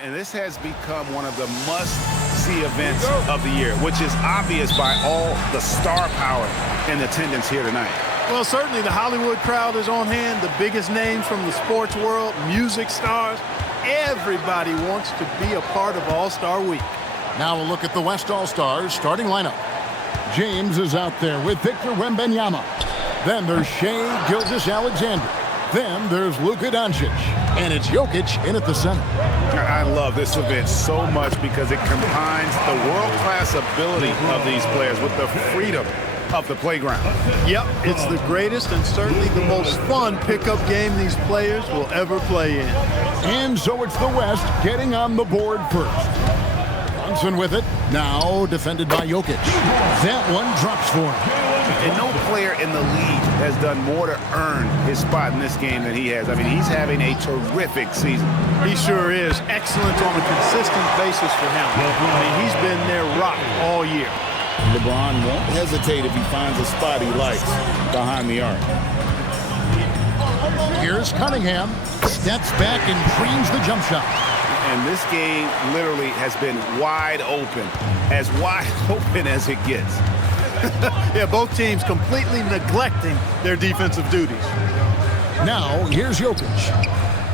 And this has become one of the must-see events of the year, which is obvious by all the star power in attendance here tonight. Well, certainly the Hollywood crowd is on hand, the biggest names from the sports world, music stars. Everybody wants to be a part of All-Star Week. Now a look at the West All-Stars starting lineup. James is out there with Victor Wembanyama. Then there's Shai Gilgeous-Alexander. Then there's Luka Doncic. And it's Jokic in at the center. I love this event so much because it combines the world-class ability of these players with the freedom of the playground. Yep, it's the greatest and certainly the most fun pickup game these players will ever play in. And so it's the West getting on the board first. Johnson with it. Now defended by Jokic. That one drops for him. And no player in the league has done more to earn his spot in this game than he has. I mean, he's having a terrific season. He sure is. Excellent on a consistent basis for him. I mean, he's been their rock all year. LeBron won't hesitate if he finds a spot he likes behind the arc. Here's Cunningham. Steps back and trains the jump shot. And this game literally has been wide open as it gets. Yeah, both teams completely neglecting their defensive duties. Now, here's Jokic.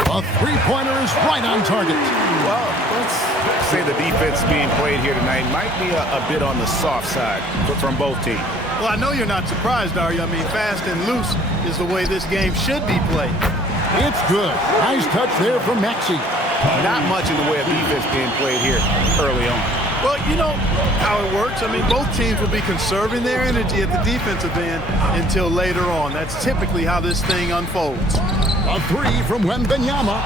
A three-pointer is right on target. Well, let's say the defense being played here tonight might be a bit on the soft side from both teams. Well, I know you're not surprised, are you? I mean, fast and loose is the way this game should be played. It's good. Nice touch there from Maxey. Not much in the way of defense being played here early on. Well, you know how it works. I mean, both teams will be conserving their energy at the defensive end until later on. That's typically how this thing unfolds. A three from Wembanyama.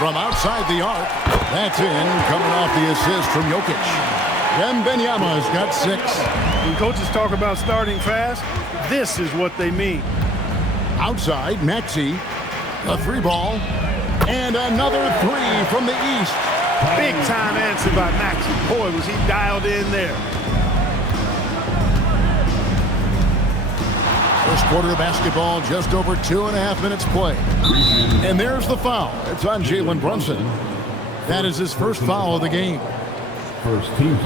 From outside the arc. That's in, coming off the assist from Jokic. Wembanyama's got 6. When coaches talk about starting fast, this is what they mean. Outside, Maxey. A 3-ball. And another 3 from the east. Big time answer by Maxey. Boy, was he dialed in there. First quarter of basketball, just over 2.5 minutes play. And there's the foul. It's on Jalen Brunson. That is his first foul of the game. First team.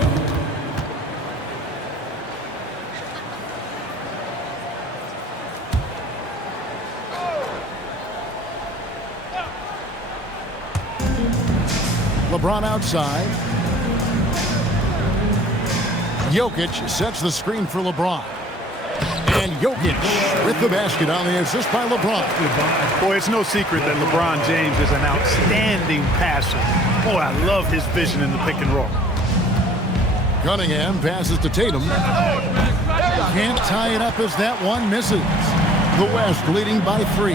LeBron outside. Jokic sets the screen for LeBron. And Jokic with the basket on the assist by LeBron. Boy, it's no secret that LeBron James is an outstanding passer. Boy, I love his vision in the pick and roll. Cunningham passes to Tatum. Can't tie it up as that one misses. The West leading by 3.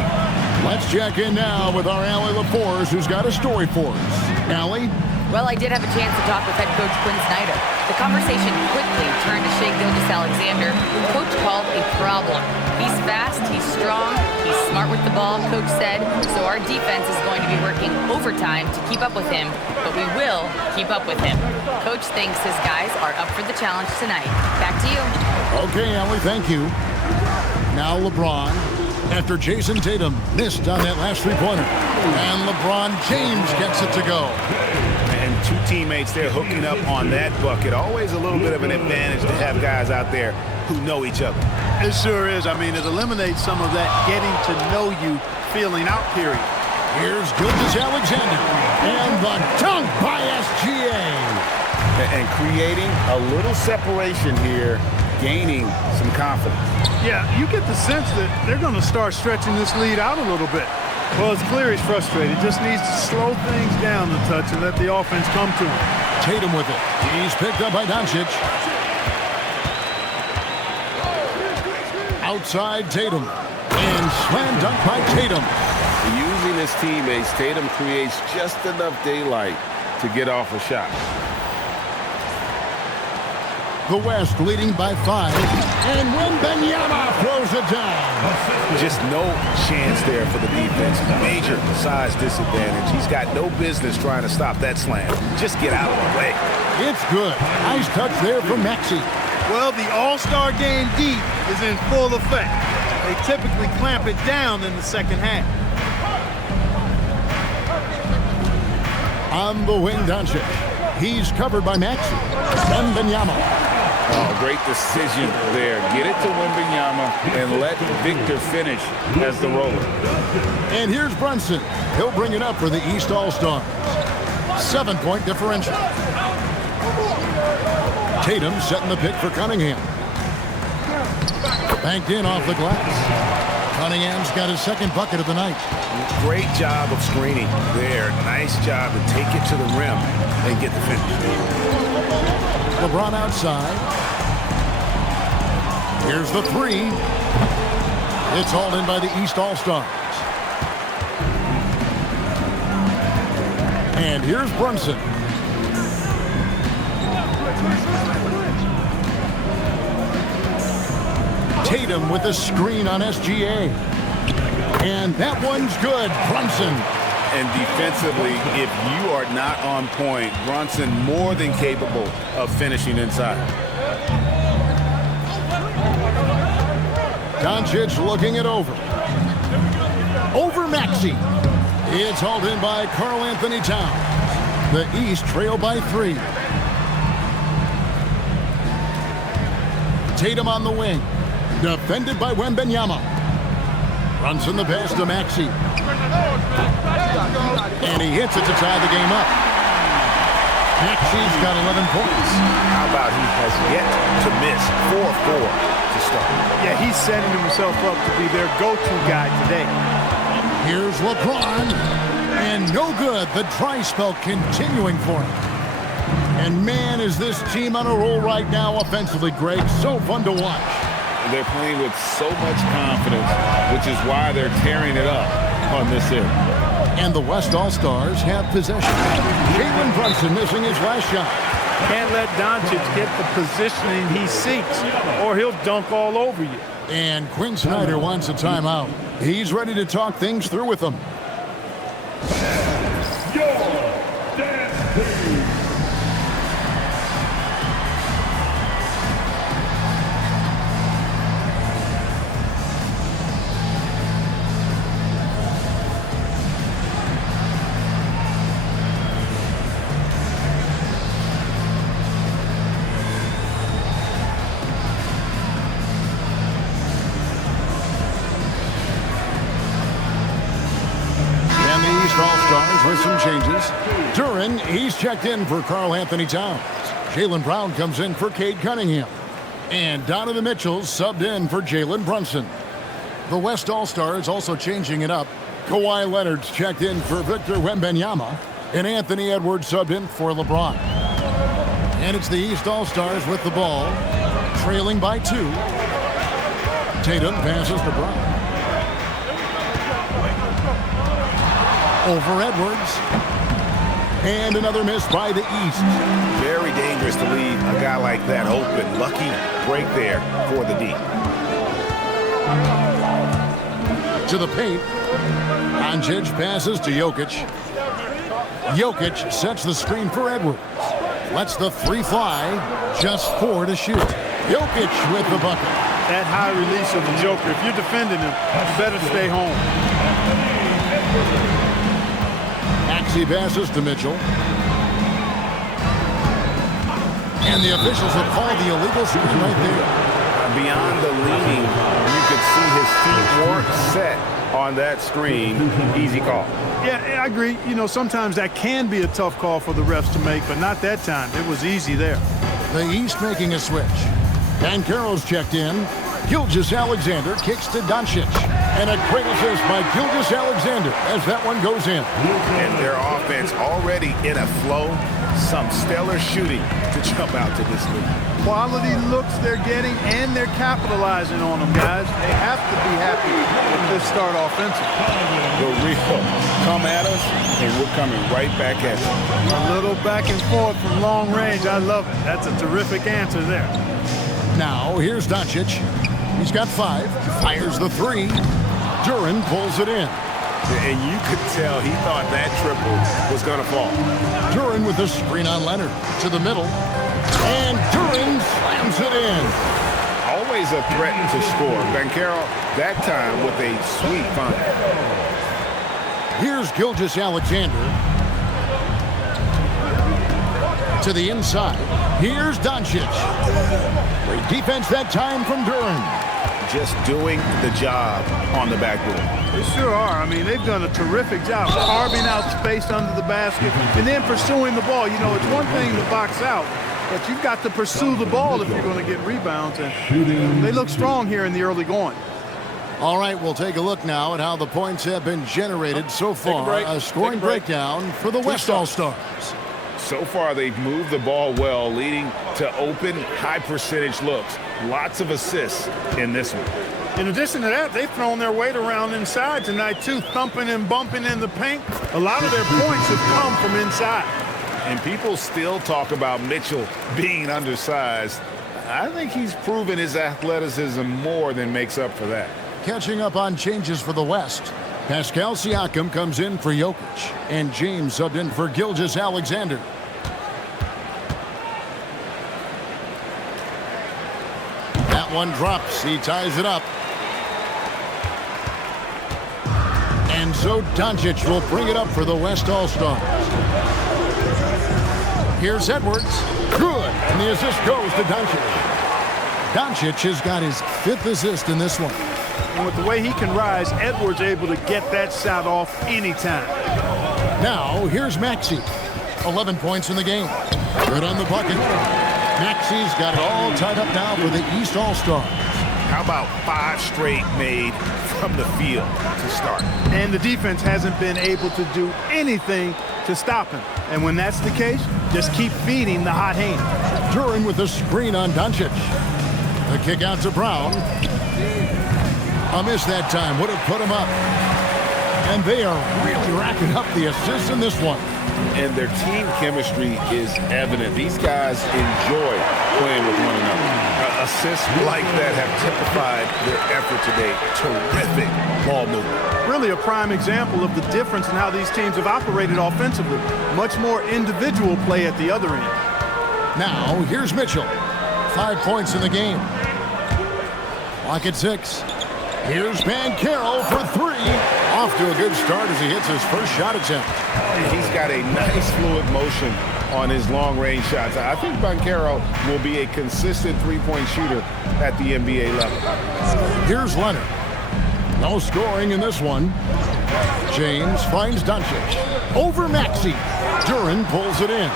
Let's check in now with our Allie LaForce, who's got a story for us. Allie? Well, I did have a chance to talk with head coach Quinn Snyder. The conversation quickly turned to Shai Gilgeous-Alexander, who coach called a problem. He's fast, he's strong, he's smart with the ball, coach said, so our defense is going to be working overtime to keep up with him, but we will keep up with him. Coach thinks his guys are up for the challenge tonight. Back to you. Okay, Allie, thank you. Now LeBron, after Jason Tatum missed on that last three-pointer. And LeBron James gets it to go. And two teammates there hooking up on that bucket. Always a little bit of an advantage to have guys out there who know each other. It sure is. I mean, it eliminates some of that getting to know you feeling out period. Here's Gilgeous-Alexander. And the dunk by SGA. And creating a little separation here, gaining some confidence. Yeah, you get the sense that they're going to start stretching this lead out a little bit. Well, it's clear he's frustrated. Just needs to slow things down a touch and let the offense come to him. Tatum with it. He's picked up by Doncic. Outside Tatum. And slam dunk by Tatum. Using his teammates, Tatum creates just enough daylight to get off a shot. The West leading by 5. And Wembanyama throws it down. Just no chance there for the defense. Major size disadvantage. He's got no business trying to stop that slam. Just get out of the way. It's good. Nice touch there from Maxey. Well, the All-Star game deep is in full effect. They typically clamp it down in the second half. On the wing, Doncic. He's covered by Maxey. Wembanyama. Oh, great decision there. Get it to Wembanyama and let Victor finish as the roller. And here's Brunson. He'll bring it up for the East All-Stars. 7-point differential. Tatum setting the pick for Cunningham. Banked in off the glass. Cunningham's got his second bucket of the night. Great job of screening there. Nice job to take it to the rim and get the finish. LeBron outside. Here's the three. It's hauled in by the East All-Stars. And here's Brunson. Tatum with a screen on SGA. And that one's good. Brunson. And defensively, if you are not on point, Brunson more than capable of finishing inside. Doncic looking it over. Over Maxey. It's hauled in by Karl Anthony Towns. The East trail by 3. Tatum on the wing. Defended by Wembanyama. Brunson the pass to Maxey. And he hits it to tie the game up. Maxey's got 11 points. How about he has yet to miss 4-4 to start? Yeah, he's setting himself up to be their go-to guy today. Here's LeBron. And no good. The dry spell continuing for him. And man, is this team on a roll right now offensively, Greg. So fun to watch. They're playing with so much confidence, which is why they're tearing it up on this end. And the West All-Stars have possession. Jalen Brunson missing his last shot. Can't let Doncic get the positioning he seeks, or he'll dunk all over you. And Quinn Snyder wants a timeout. He's ready to talk things through with them. All-Stars with some changes. Duren, he's checked in for Karl Anthony Towns. Jaylen Brown comes in for Cade Cunningham. And Donovan Mitchell subbed in for Jalen Brunson. The West All-Stars also changing it up. Kawhi Leonard's checked in for Victor Wembanyama. And Anthony Edwards subbed in for LeBron. And it's the East All-Stars with the ball, trailing by 2. Tatum passes to Brown. Over Edwards. And another miss by the East. Very dangerous to leave a guy like that open. Lucky break there for the D. To the paint. Doncic passes to Jokic. Jokic sets the screen for Edwards. Lets the 3 fly. Just 4 to shoot. Jokic with the bucket. That high release of the Joker, if you're defending him, you better stay home. Maxey passes to Mitchell. And the officials have called the illegal screen right there. Beyond the leaning, you could see his feet weren't set on that screen. Easy call. Yeah, I agree. You know, sometimes that can be a tough call for the refs to make, but not that time. It was easy there. The East making a switch. Banchero's checked in. Gilgeous-Alexander kicks to Doncic. And a great assist by Gilgeous-Alexander as that one goes in. And their offense already in a flow. Some stellar shooting to jump out to this lead. Quality looks they're getting, and they're capitalizing on them, guys. They have to be happy with this start offensively. The real come at us, and we're coming right back at you. A little back and forth from long range. I love it. That's a terrific answer there. Now, here's Doncic. He's got 5. Fires the 3. Duren pulls it in. And you could tell he thought that triple was going to fall. Duren with a screen on Leonard. To the middle. And Duren slams it in. Always a threat to score. Banchero, that time with a sweet find. Here's Gilgeous-Alexander. To the inside. Here's Doncic. Great defense that time from Duran. Just doing the job on the backboard. They sure are. I mean, they've done a terrific job carving out space under the basket and then pursuing the ball. You know, it's one thing to box out, but you've got to pursue the ball if you're going to get rebounds. And they look strong here in the early going. All right, we'll take a look now at how the points have been generated so far. A scoring breakdown for the West All-Stars. So far, they've moved the ball well, leading to open, high-percentage looks. Lots of assists in this one. In addition to that, they've thrown their weight around inside tonight, too, thumping and bumping in the paint. A lot of their points have come from inside. And people still talk about Mitchell being undersized. I think he's proven his athleticism more than makes up for that. Catching up on changes for the West. Pascal Siakam comes in for Jokic, and James subbed in for Gilgeous-Alexander. That one drops. He ties it up. And so Doncic will bring it up for the West All-Stars. Here's Edwards. Good. And the assist goes to Doncic. Doncic has got his 5th assist in this one. And with the way he can rise, Edwards able to get that shot off anytime. Now, here's Maxey. 11 points in the game. Good on the bucket. Maxey's got it all tied up now for the East All-Stars. How about 5 straight made from the field to start? And the defense hasn't been able to do anything to stop him. And when that's the case, just keep feeding the hot hand. Duran with the screen on Doncic. The kick out to Brown. A miss that time would have put him up. And they are really racking up the assists in this one. And their team chemistry is evident. These guys enjoy playing with one another. Assists like that have typified their effort today. Terrific ball movement. Really a prime example of the difference in how these teams have operated offensively. Much more individual play at the other end. Now, here's Mitchell. 5 points in the game. Clock at 6. Here's Banchero for 3. Off to a good start as he hits his first shot attempt. He's got a nice fluid motion on his long-range shots. I think Banchero will be a consistent three-point shooter at the NBA level. Here's Leonard. No scoring in this one. James finds Doncic. Over Maxey. Duran pulls it in.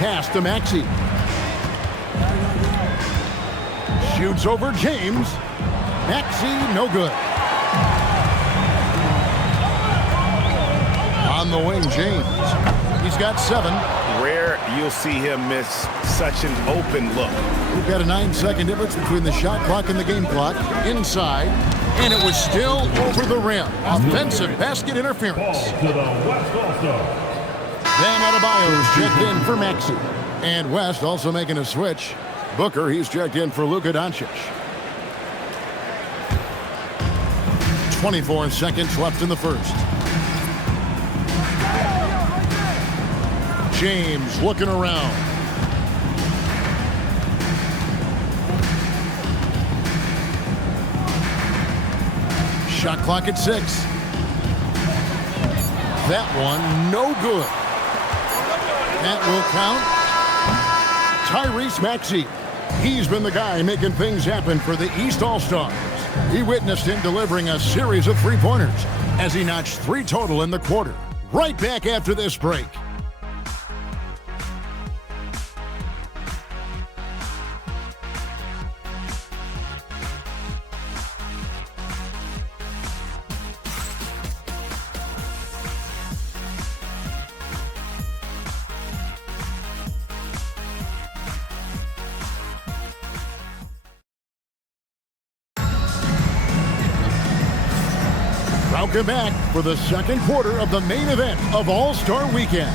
Pass to Maxey. Shoots over James. Maxey, no good. On the wing, James. He's got 7. Rare you'll see him miss such an open look. We've got a 9-second difference between the shot clock and the game clock. Inside, and it was still over the rim. Offensive basket interference. Bam Adebayo's checked in for Maxey. And West also making a switch. Booker, he's checked in for Luka Doncic. 24 seconds left in the first. James looking around. Shot clock at 6. That one, no good. That will count. Tyrese Maxey. He's been the guy making things happen for the East All-Stars. He witnessed him delivering a series of three-pointers as he notched 3 total in the quarter. Right back after this break. Welcome back for the second quarter of the main event of All-Star Weekend.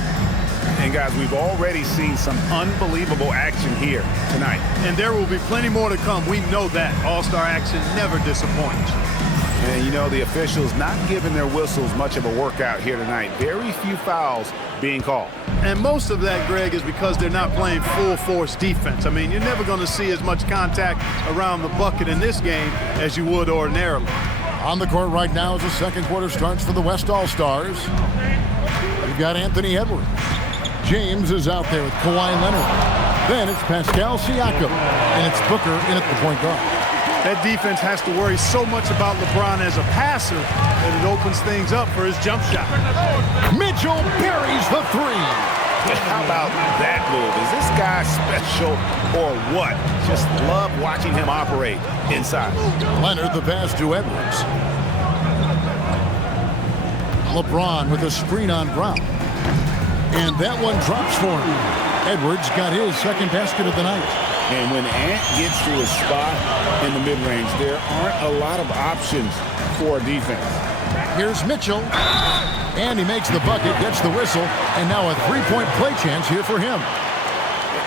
And guys, we've already seen some unbelievable action here tonight. And there will be plenty more to come. We know that. All-Star action never disappoints. And you know, the officials not giving their whistles much of a workout here tonight. Very few fouls being called. And most of that, Greg, is because they're not playing full-force defense. I mean, you're never going to see as much contact around the bucket in this game as you would ordinarily. On the court right now as the second quarter starts for the West All-Stars. We've got Anthony Edwards. James is out there with Kawhi Leonard. Then it's Pascal Siakam. And it's Booker in at the point guard. That defense has to worry so much about LeBron as a passer that it opens things up for his jump shot. Mitchell buries the three. How about that move? Is this guy special or what? Just love watching him operate inside. Leonard the pass to Edwards. LeBron with a screen on Brown. And that one drops for him. Edwards got his second basket of the night. And when Ant gets to a spot in the mid-range, there aren't a lot of options for a defense. Here's Mitchell. And he makes the bucket, gets the whistle, and now a three-point play chance here for him.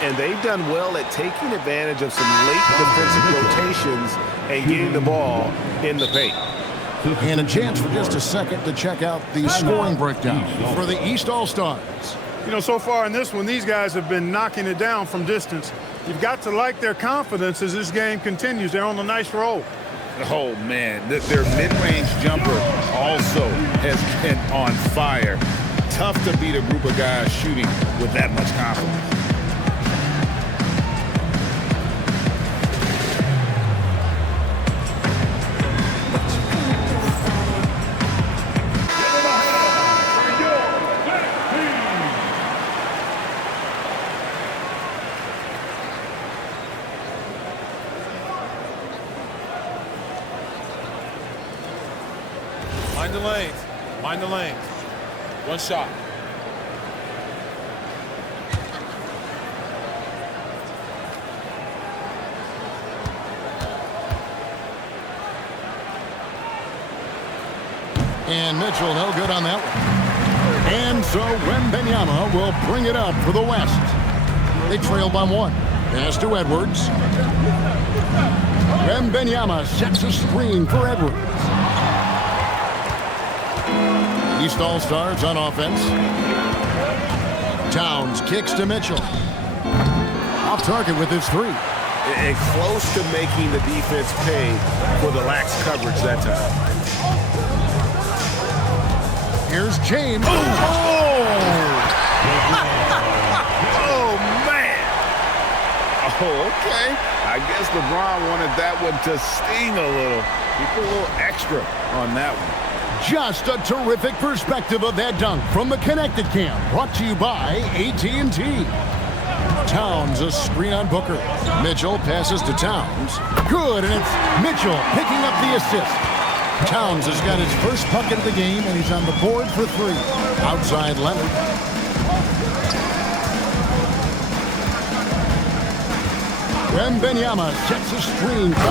And they've done well at taking advantage of some late defensive rotations and getting the ball in the paint. And a chance for just a second to check out the scoring breakdown for the East All-Stars. You know, so far in this one, these guys have been knocking it down from distance. You've got to like their confidence as this game continues. They're on a nice roll. Oh, man, their mid-range jumper also has been on fire. Tough to beat a group of guys shooting with that much confidence. Mind the lanes. Mind the lanes. One shot. And Mitchell no good on that one. And so Wembanyama will bring it up for the West. They trail by one. Pass to Edwards. Wembanyama sets a screen for Edwards. East All-Stars on offense. Towns kicks to Mitchell. Off target with his three. And close to making the defense pay for the lax coverage that time. Here's James. Oh, man. Oh, okay. I guess LeBron wanted that one to sting a little. He put a little extra on that one. Just a terrific perspective of that dunk from the Connected Cam, brought to you by AT&T. Towns a screen on Booker. Mitchell passes to Towns. Good, and it's Mitchell picking up the assist. Towns has got his first bucket of the game, and he's on the board for three. Outside Leonard. Wembanyama sets a screen. Great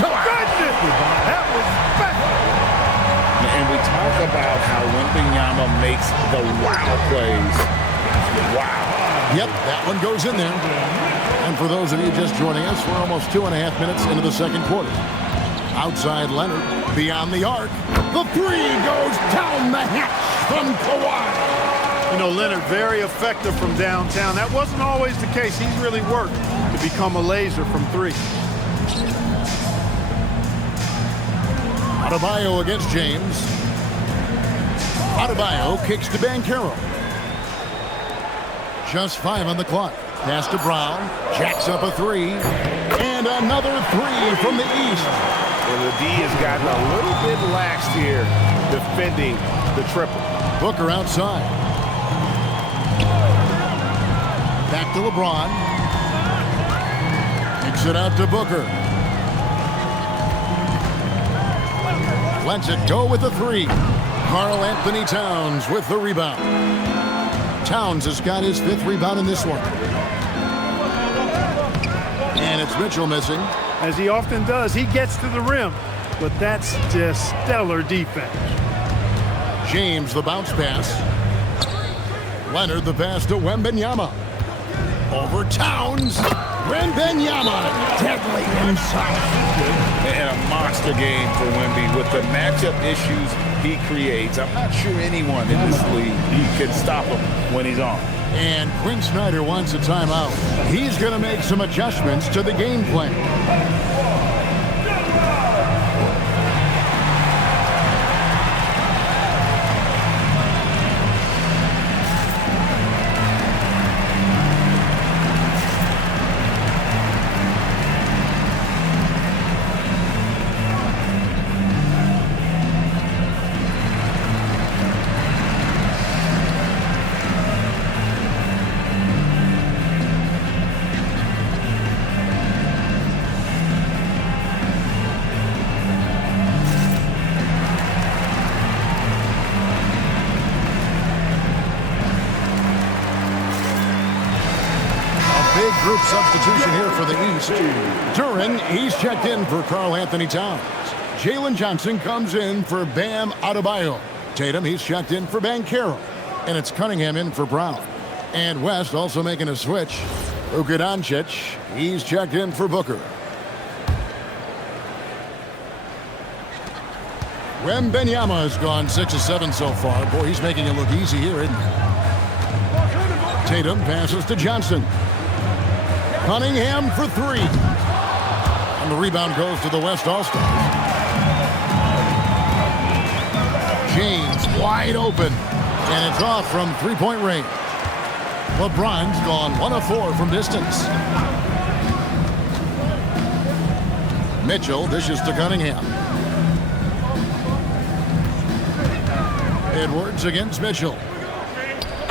touch. That was special. And we talk about how Wembanyama makes the wow plays. Wow. Yep, that one goes in there. And for those of you just joining us, we're almost 2.5 minutes into the second quarter. Outside Leonard, beyond the arc. The three goes down the hatch from Kawhi. You know, Leonard, very effective from downtown. That wasn't always the case. He's really worked to become a laser from three. Adebayo against James. Adebayo kicks to Banchero. Just 5 on the clock. Pass to Brown. Jacks up a three. And another three from the East. And the D has gotten a little bit laxed here defending the triple. Booker outside. Back to LeBron. Kicks it out to Booker. Lets it go with the three. Karl Anthony Towns with the rebound. Towns has got his 5th rebound in this one. And it's Mitchell missing. As he often does, he gets to the rim, but that's just stellar defense. James the bounce pass. Leonard the pass to Wembanyama. Over Towns. Wembanyama deadly inside. And a monster game for Wemby with the matchup issues he creates. I'm not sure anyone in this league can stop him when he's on. And Quinn Snyder wants a timeout. He's going to make some adjustments to the game plan. Fourth substitution here for the East. Duran, he's checked in for Karl Anthony Towns. Jalen Johnson comes in for Bam Adebayo. Tatum, he's checked in for Banchero. And it's Cunningham in for Brown. And West also making a switch. Luka Doncic, he's checked in for Booker. Wembanyama has gone 6 of 7 so far. Boy, he's making it look easy here, isn't he? Tatum passes to Johnson. Cunningham for 3. And the rebound goes to the West All-Stars. James wide open. And it's off from three-point range. LeBron's gone 1 of 4 from distance. Mitchell dishes to Cunningham. Edwards against Mitchell.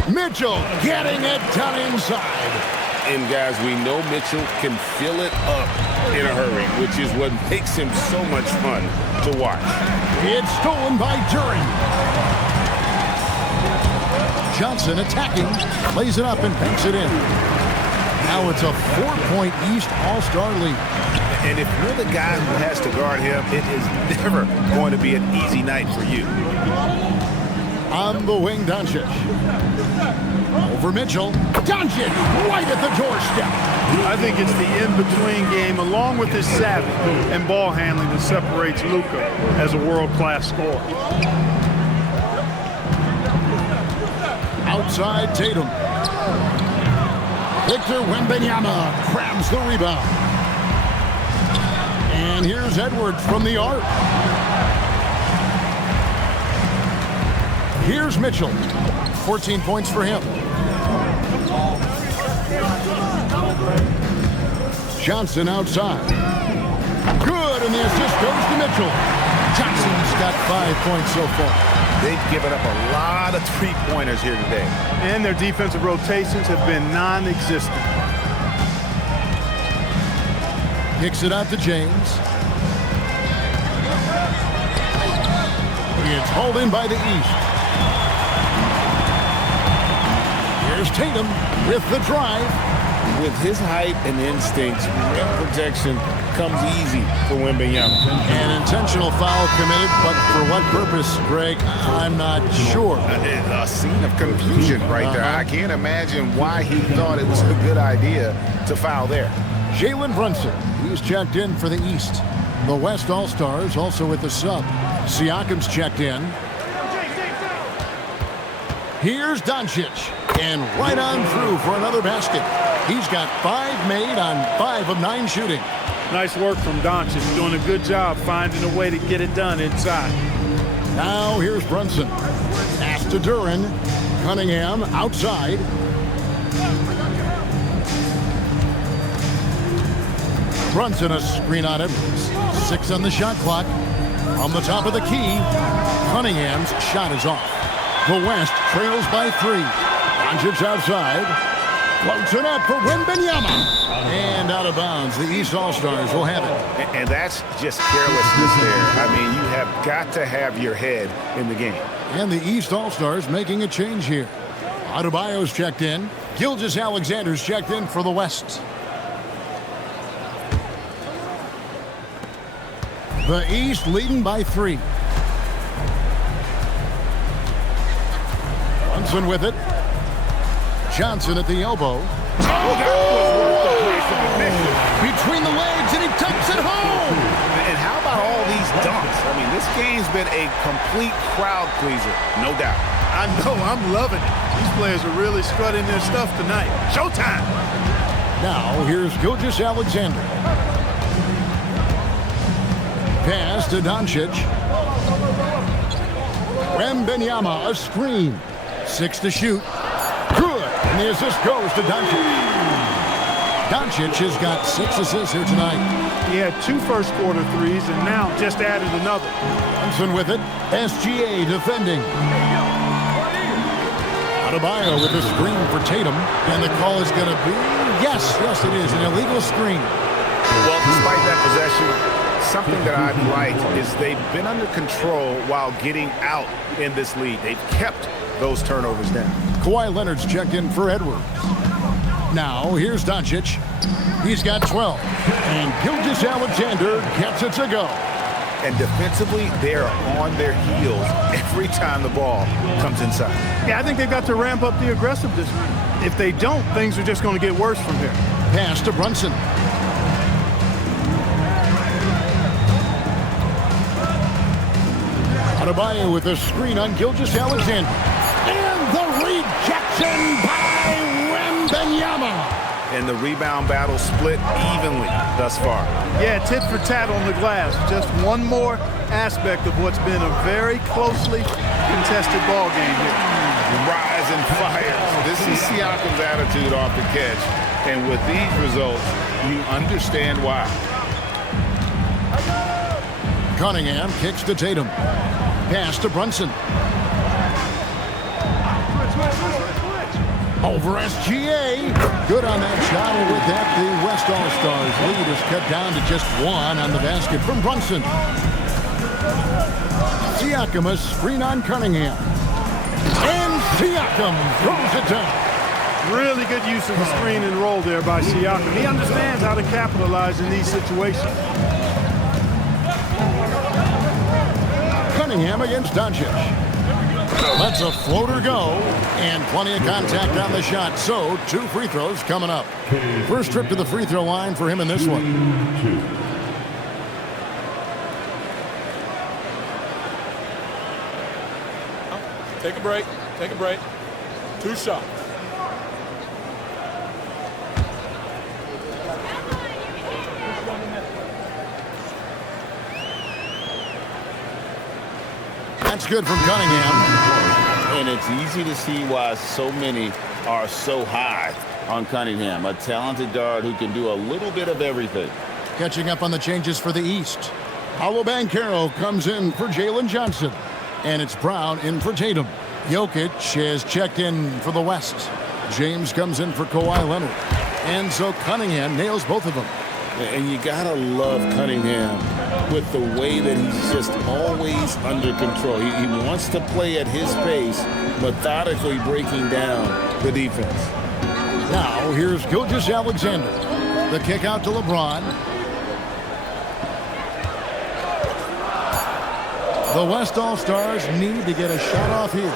Mitchell getting it done inside. And guys, we know Mitchell can fill it up in a hurry, which is what makes him so much fun to watch. It's stolen by Duran. Johnson attacking, plays it up and banks it in. Now it's a 4-point East All-Star lead. And if you're the guy who has to guard him, it is never going to be an easy night for you. On the wing, Doncic. Over Mitchell. Doncic right at the doorstep. I think it's the in-between game, along with his savvy and ball handling, that separates Luka as a world-class scorer. Outside Tatum. Victor Wembanyama grabs the rebound. And here's Edwards from the arc. Here's Mitchell. 14 points for him. Johnson outside. Good, and the assist goes to Mitchell. Johnson's got 5 points so far. They've given up a lot of three-pointers here today. And their defensive rotations have been non-existent. Kicks it out to James. It's hauled in by the East. Here's Tatum with the drive. With his height and instincts, rim protection comes easy for Wembanyama. An intentional foul committed, but for what purpose, Greg? I'm not sure. A scene of confusion right there. I can't imagine why he thought it was a good idea to foul there. Jalen Brunson, he's checked in for the East. The West All-Stars also with the sub. Siakam's checked in. Here's Doncic, and right on through for another basket. He's got 5 made on 5 of 9 shooting. Nice work from Doncic, doing a good job finding a way to get it done inside. Now here's Brunson. Pass to Duran. Cunningham outside. Brunson a screen on Edwards. 6 on the shot clock. On the top of the key, Cunningham's shot is off. The West trails by 3. Doncic outside. Floats it up for Wembanyama. And out of bounds. The East All-Stars will have it. And that's just carelessness there. I mean, you have got to have your head in the game. And the East All-Stars making a change here. Adebayo's checked in. Gilgeous-Alexander's checked in for the West. The East leading by 3. Brunson with it. Johnson at the elbow. Oh, that was worth the place of admission. Between the legs, and he takes it home. And how about all these dunks? I mean, this game's been a complete crowd pleaser, no doubt. I know, I'm loving it. These players are really strutting their stuff tonight. Showtime! Now, here's Gilgeous-Alexander. Pass to Doncic. Wembanyama, a screen. 6 to shoot. Good. And the assist goes to Doncic. Doncic has got 6 assists here tonight. He had 2 first-quarter threes and now just added another. Brunson with it. SGA defending. Adebayo with a screen for Tatum. And the call is going to be, yes, it is, an illegal screen. Well, despite that possession, something that I've liked is they've been under control while getting out in this league. They've kept those turnovers down. Kawhi Leonard's checked in for Edwards. Now, here's Doncic. He's got 12. And Gilgeous-Alexander gets it to go. And defensively, they're on their heels every time the ball comes inside. Yeah, I think they've got to ramp up the aggressiveness. If they don't, things are just going to get worse from here. Pass to Brunson. Adebayo with a screen on Gilgeous-Alexander. And the rejection by Wembanyama. And the rebound battle split evenly thus far. Yeah, tit for tat on the glass. Just one more aspect of what's been a very closely contested ball game here. Rise and fire. This is Siakam's attitude off the catch. And with these results, you understand why. Cunningham kicks to Tatum. Pass to Brunson. Over SGA. Good on that shot, and with that, the West All-Stars lead is cut down to just one on the basket from Brunson. Siakam, a screen on Cunningham. And Siakam throws it down. Really good use of the screen and roll there by Siakam. He understands how to capitalize in these situations. Cunningham against Doncic. Lets a floater go, and plenty of contact on the shot. So, 2 free throws coming up. First trip to the free throw line for him in this one. Take a break. Take a break. 2 shots. That's good from Cunningham. And it's easy to see why so many are so high on Cunningham, a talented guard who can do a little bit of everything. Catching up on the changes for the East. Paolo Banchero comes in for Jalen Johnson. And it's Brown in for Tatum. Jokic has checked in for the West. James comes in for Kawhi Leonard. And so Cunningham nails both of them. And you gotta love Cunningham with the way that he's just always under control. He wants to play at his pace, methodically breaking down the defense. Now, here's Gilgeous-Alexander. The kick out to LeBron. The West All-Stars need to get a shot off here.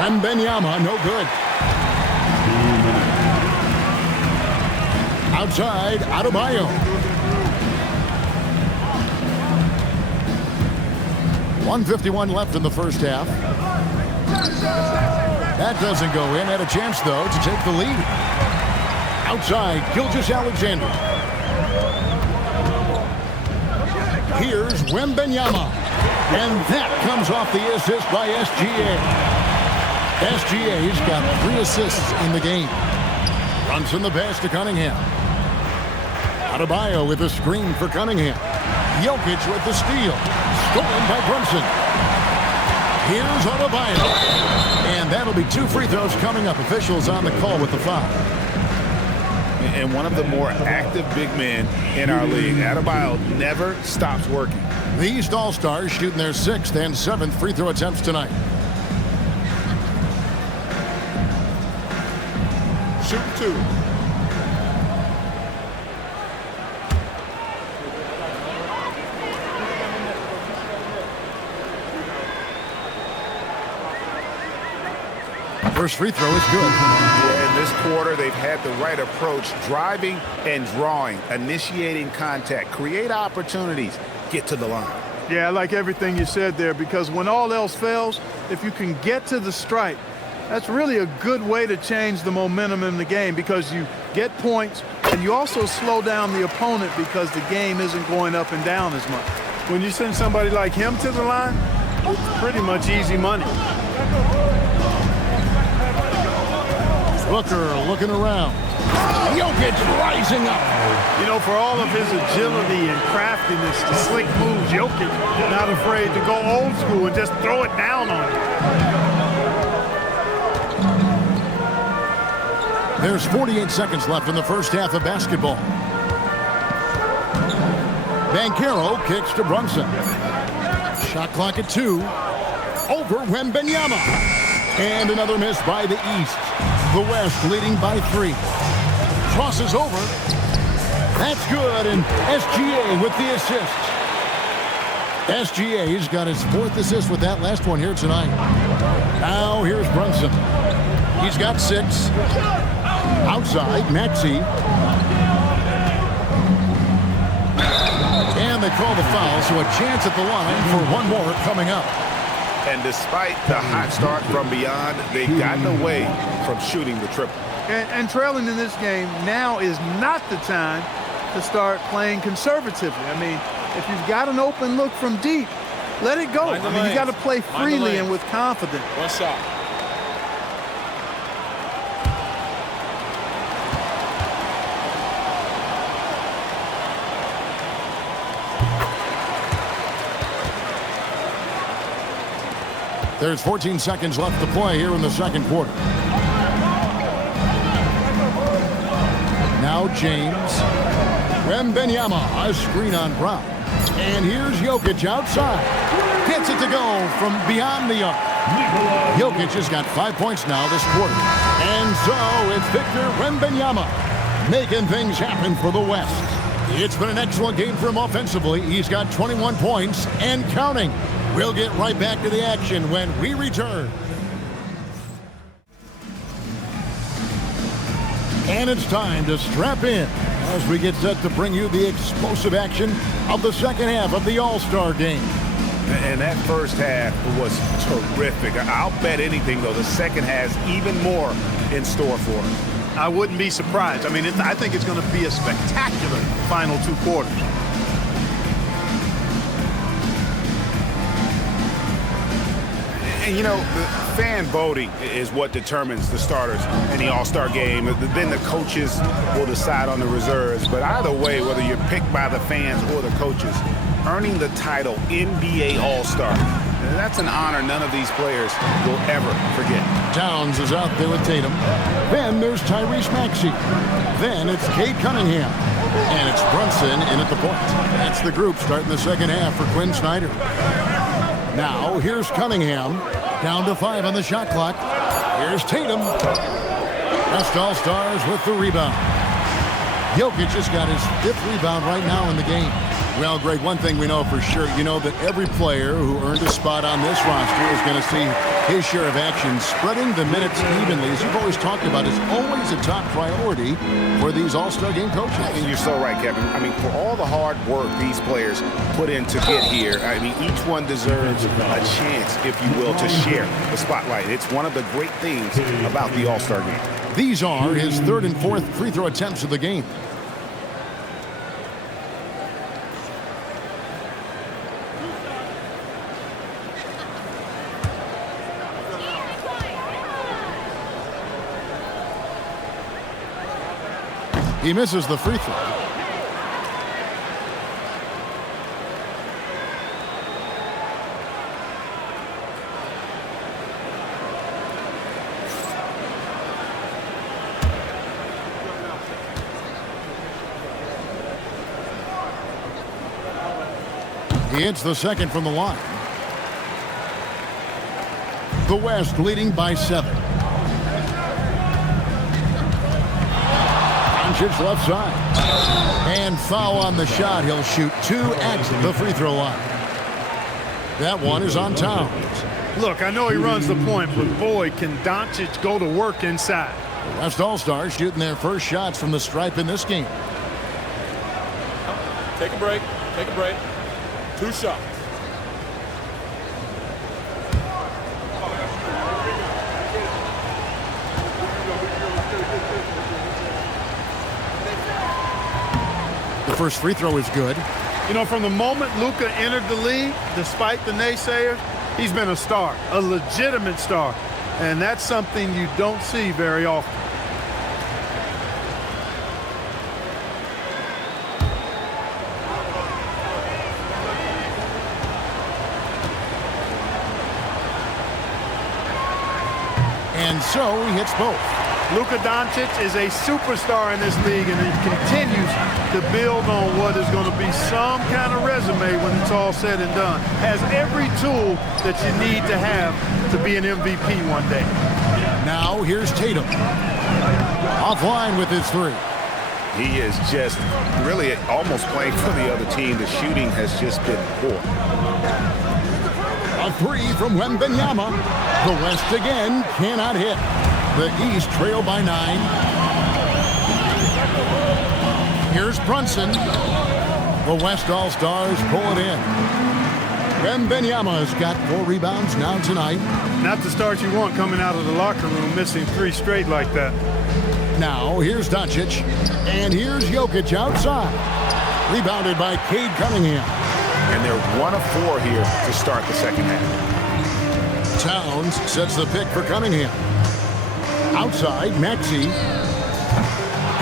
Wembanyama, no good. Outside, Adebayo. 1:51 left in the first half. That doesn't go in. Had a chance, though, to take the lead. Outside, Gilgeous-Alexander. Here's Wembanyama. And that comes off the assist by SGA. SGA's got 3 assists in the game. Runs in the pass to Cunningham. Adebayo with a screen for Cunningham. Jokic with the steal. Stolen by Brunson. Here's Adebayo. And that'll be 2 free throws coming up. Officials on the call with the foul. And one of the more active big men in our league. Adebayo never stops working. The East All-Stars shooting their 6th and 7th free throw attempts tonight. Shoot 2. First free throw is good. Yeah, in this quarter, they've had the right approach, driving and drawing, initiating contact, create opportunities, get to the line. Yeah, I like everything you said there, because when all else fails, if you can get to the stripe, that's really a good way to change the momentum in the game, because you get points and you also slow down the opponent because the game isn't going up and down as much. When you send somebody like him to the line, it's pretty much easy money. Booker looking around. Jokic rising up. You know, for all of his agility and craftiness, the slick moves, Jokic not afraid to go old school and just throw it down on him. There's 48 seconds left in the first half of basketball. Banchero kicks to Brunson. Shot clock at 2. Over Wembanyama. And another miss by the East. The West leading by 3. Crosses over. That's good, and SGA with the assist. SGA's got his 4th assist with that last one here tonight. Now here's Brunson. He's got 6. Outside, Maxey. And they call the foul, so a chance at the line for one more coming up. And despite the hot start from beyond, they've gotten away from shooting the triple. And trailing in this game, now is not the time to start playing conservatively. I mean, if you've got an open look from deep, let it go. I mean, you got to play freely and with confidence. One shot. There's 14 seconds left to play here in the second quarter. Now James. Wembanyama, a screen on Brown. And here's Jokic outside. Gets it to go from beyond the arc. Jokic has got 5 points now this quarter. And so it's Victor Wembanyama making things happen for the West. It's been an excellent game for him offensively. He's got 21 points and counting. We'll get right back to the action when we return. And it's time to strap in as we get set to bring you the explosive action of the second half of the All-Star game. And that first half was terrific. I'll bet anything, though, the second has even more in store for us. I wouldn't be surprised. I mean, I think it's going to be a spectacular final 2 quarters. And, you know, the fan voting is what determines the starters in the All-Star game. Then the coaches will decide on the reserves. But either way, whether you're picked by the fans or the coaches, earning the title NBA All-Star, that's an honor none of these players will ever forget. Towns is out there with Tatum. Then there's Tyrese Maxey. Then it's Cade Cunningham. And it's Brunson in at the point. That's the group starting the second half for Quinn Snyder. Now, here's Cunningham. Down to 5 on the shot clock. Here's Tatum. Best All-Stars with the rebound. Jokic has got his 5th rebound right now in the game. Well, Greg, one thing we know for sure, you know that every player who earned a spot on this roster is going to see his share of action. Spreading the minutes evenly, as you've always talked about, is always a top priority for these All-Star game coaches. And you're so right, Kevin. I mean, for all the hard work these players put in to get here, I mean, each one deserves a chance, if you will, to share the spotlight. It's one of the great things about the All-Star game. These are his 3rd and 4th free throw attempts of the game. He misses the free throw. He hits the second from the line. The West leading by 7. Left side. And foul on the shot. He'll shoot 2 at the free throw line. That one is on Towns. Look, I know he runs the point, but boy, can Doncic go to work inside. The West All-Stars shooting their first shots from the stripe in this game. Take a break. Take a break. 2 shots. The first free throw is good. You know, from the moment Luka entered the league, despite the naysayers, he's been a star, a legitimate star. And that's something you don't see very often. And so he hits both. Luka Doncic is a superstar in this league, and he continues to build on what is going to be some kind of resume when it's all said and done. Has every tool that you need to have to be an MVP one day. Now here's Tatum. Offline with his 3. He is just really almost playing for the other team. The shooting has just been poor. A three from Wembanyama. The West again cannot hit. The East trail by 9. Here's Brunson. The West All-Stars pull it in. Wembanyama has got 4 rebounds now tonight. Not the start you want coming out of the locker room, missing 3 straight like that. Now, here's Doncic. And here's Jokic outside. Rebounded by Cade Cunningham. And they're 1 of 4 here to start the second half. Towns sets the pick for Cunningham. Outside, Maxey.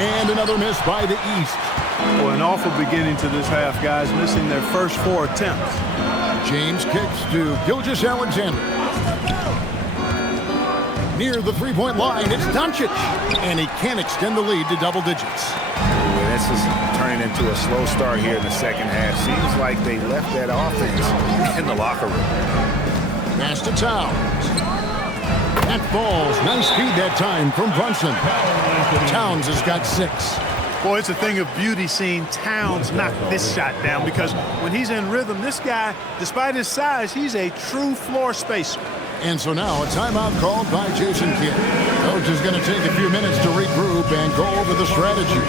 And another miss by the East. Well, an awful beginning to this half, guys, missing their first 4 attempts. James kicks to Gilgeous-Alexander. Near the three-point line, it's Doncic. And he can't extend the lead to double digits. This is turning into a slow start here in the second half. Seems like they left that offense in the locker room. Pass to Towns. That falls. Nice feed that time from Brunson. Towns has got 6. Boy, it's a thing of beauty seeing Towns knock this shot down, because when he's in rhythm, this guy, despite his size, he's a true floor spacer. And so now a timeout called by Jason Kidd. Coach is going to take a few minutes to regroup and go over the strategy.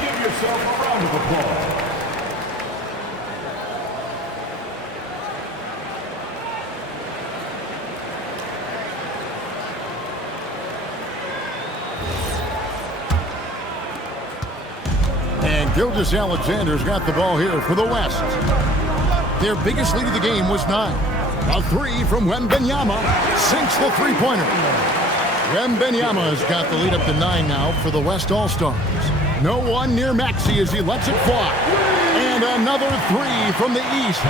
Give yourself a round of applause. And Gilgeous-Alexander's got the ball here for the West. Their biggest lead of the game was 9. A 3 from Wembanyama sinks the three-pointer. Wembanyama has got the lead up to 9 now for the West All-Stars. No one near Maxey as he lets it fly. And another 3 from the East.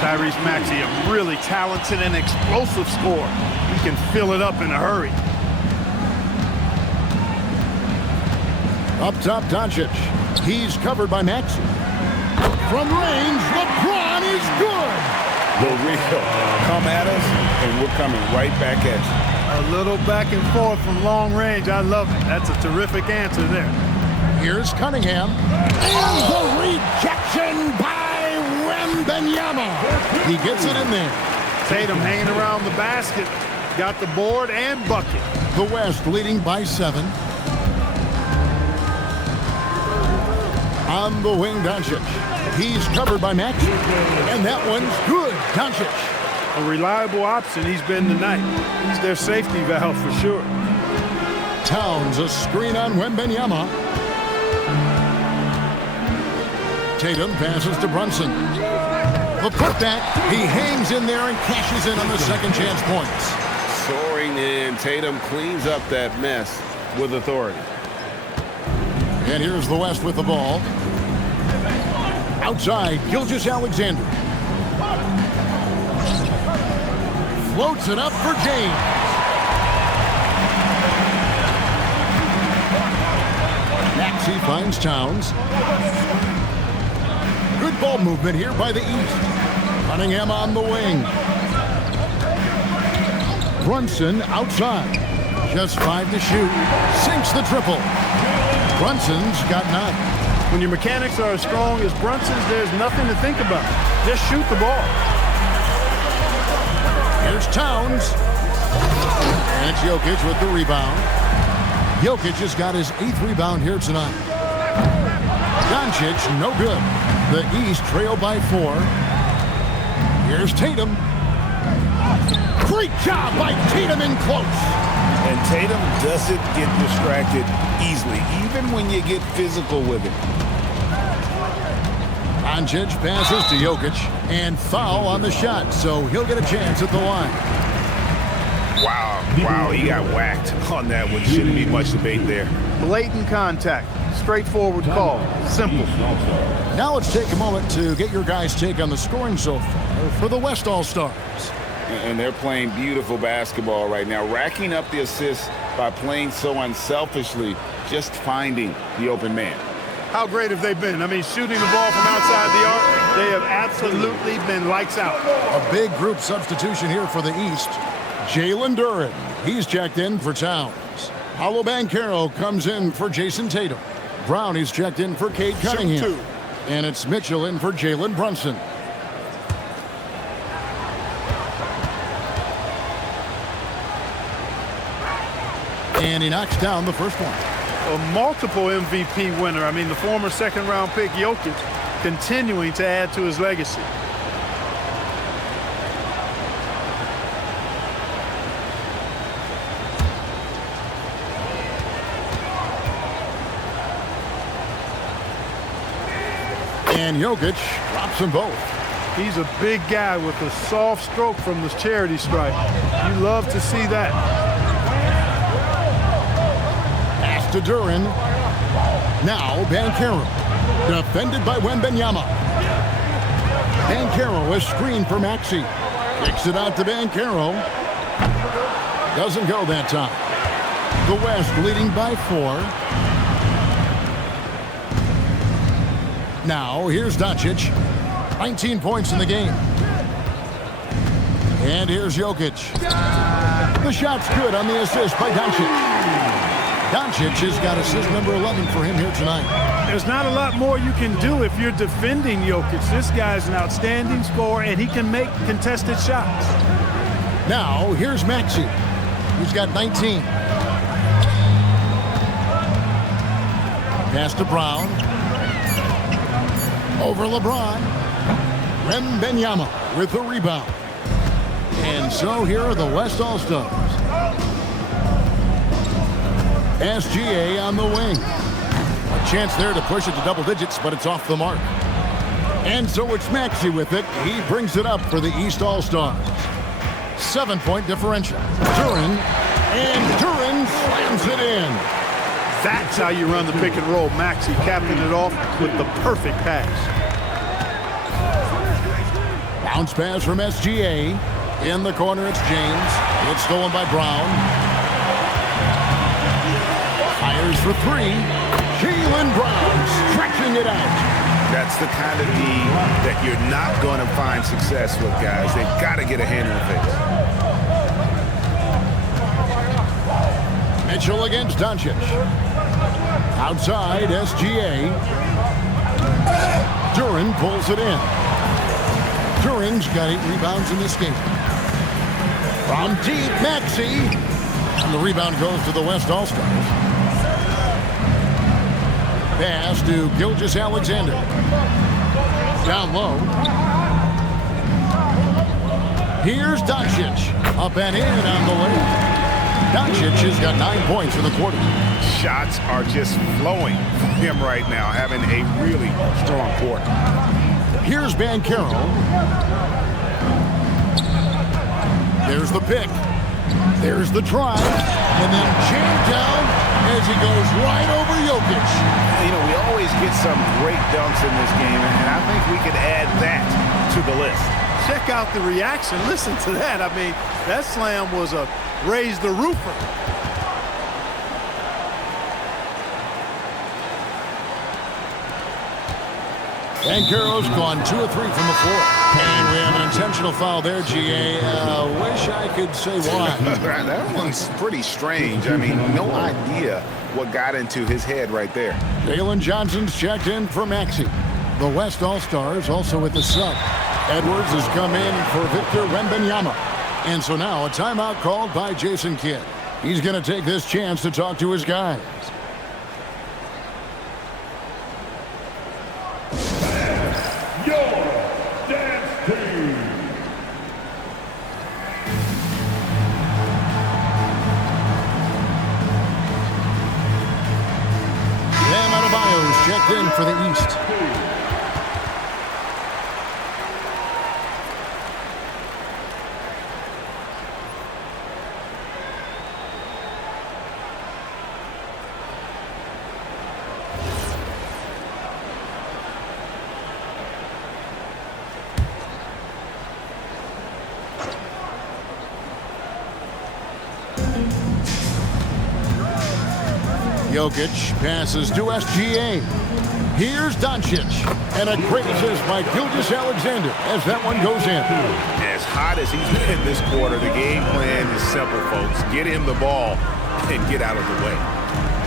Tyrese Maxey, a really talented and explosive scorer. He can fill it up in a hurry. Up top, Doncic. He's covered by Maxey. From range, LeBron is good. The real come at us, and we're coming right back at you. A little back and forth from long range. I love it. That's a terrific answer there. Here's Cunningham. And the rejection by Wembanyama. He gets it in there. Tatum hanging around the basket. Got the board and bucket. The West leading by 7. On the wing, Doncic. He's covered by Maxey. And that one's good. Doncic. A reliable option he's been tonight. He's their safety valve for sure. Towns, a screen on Wembanyama. Tatum passes to Brunson. The putback. He hangs in there and cashes in on the second chance points. Soaring in, Tatum cleans up that mess with authority. And here's the West with the ball. Outside, Gilgeous-Alexander. Floats it up for James. Maxey finds Towns. Good ball movement here by the East. Cunningham on the wing. Brunson outside. Just 5 to shoot. Sinks the triple. Brunson's got 9. When your mechanics are as strong as Brunson's, there's nothing to think about. Just shoot the ball. Here's Towns. And it's Jokic with the rebound. Jokic has got his 8th rebound here tonight. Doncic, no good. The East trail by 4. Here's Tatum. Great job by Tatum in close. And Tatum doesn't get distracted easily, even when you get physical with him. Doncic passes to Jokic, and foul on the shot, so he'll get a chance at the line. Wow, he got whacked on that one. Shouldn't be much debate there. Blatant contact. Straightforward call. Simple. Now let's take a moment to get your guys' take on the scoring so far for the West All-Stars. And they're playing beautiful basketball right now, racking up the assists by playing so unselfishly, just finding the open man. How great have they been? I mean, shooting the ball from outside the arc, they have absolutely been lights out. A big group substitution here for the East. Jalen Duren, he's checked in for Towns. Paolo Banchero comes in for Jason Tatum. Brown is checked in for Cade Cunningham. And it's Mitchell in for Jalen Brunson. And he knocks down the first one. A multiple MVP winner. I mean, the former second-round pick, Jokic, continuing to add to his legacy. And Jokic drops them both. He's a big guy with a soft stroke from the charity stripe. You love to see that. Pass to Duren. Now Banchero. Defended by Wembanyama. Banchero is screened for Maxey. Kicks it out to Banchero. Doesn't go that time. The West leading by 4. Now here's Doncic. 19 points in the game. And here's Jokic. The shot's good on the assist by Doncic. Doncic has got assist number 11 for him here tonight. There's not a lot more you can do if you're defending Jokic. This guy's an outstanding scorer, and he can make contested shots. Now here's Maxey. He's got 19. Pass to Brown. Over LeBron. Wembanyama with the rebound. And so here are the West All-Stars. SGA on the wing. A chance there to push it to double digits, but it's off the mark. And so it's Maxey with it. He brings it up for the East All-Stars. 7-point differential. Duren. And Duren slams it in. That's how you run the pick and roll. Maxey capping it off with the perfect pass. Bounce pass from SGA. In the corner, it's James. It's stolen by Brown. Fires for 3. Jaylen Brown stretching it out. That's the kind of D that you're not going to find success with, guys. They've got to get a hand in the face. Mitchell against Doncic. Outside, SGA. Duren pulls it in. Duren's got 8 rebounds in this game. From deep, Maxey. And the rebound goes to the West All-Stars. Pass to Gilgeous-Alexander. Down low. Here's Doncic. Up and in on the lane. Doncic has got 9 points in the quarter. Shots are just flowing from him right now, having a really strong quarter. Here's Banchero. There's the pick. There's the drive. And then jammed down as he goes right over Jokic. You know, we always get some great dunks in this game, and I think we could add that to the list. Check out the reaction. Listen to that. I mean, that slam was a raise the roofer. Banchero's gone 2 of 3 from the floor. And we have an intentional foul there, GA. Wish I could say why. That one's pretty strange. I mean, no idea what got into his head right there. Jalen Johnson's checked in for Maxey. The West All-Stars also with the sub. Edwards has come in for Victor Wembanyama. And so now a timeout called by Jason Kidd. He's going to take this chance to talk to his guys. Checked in for the East. Jokic passes to SGA. Here's Doncic. And a great assist by Gilgeous-Alexander as that one goes in. As hot as he's been this quarter, the game plan is simple, folks. Get him the ball and get out of the way.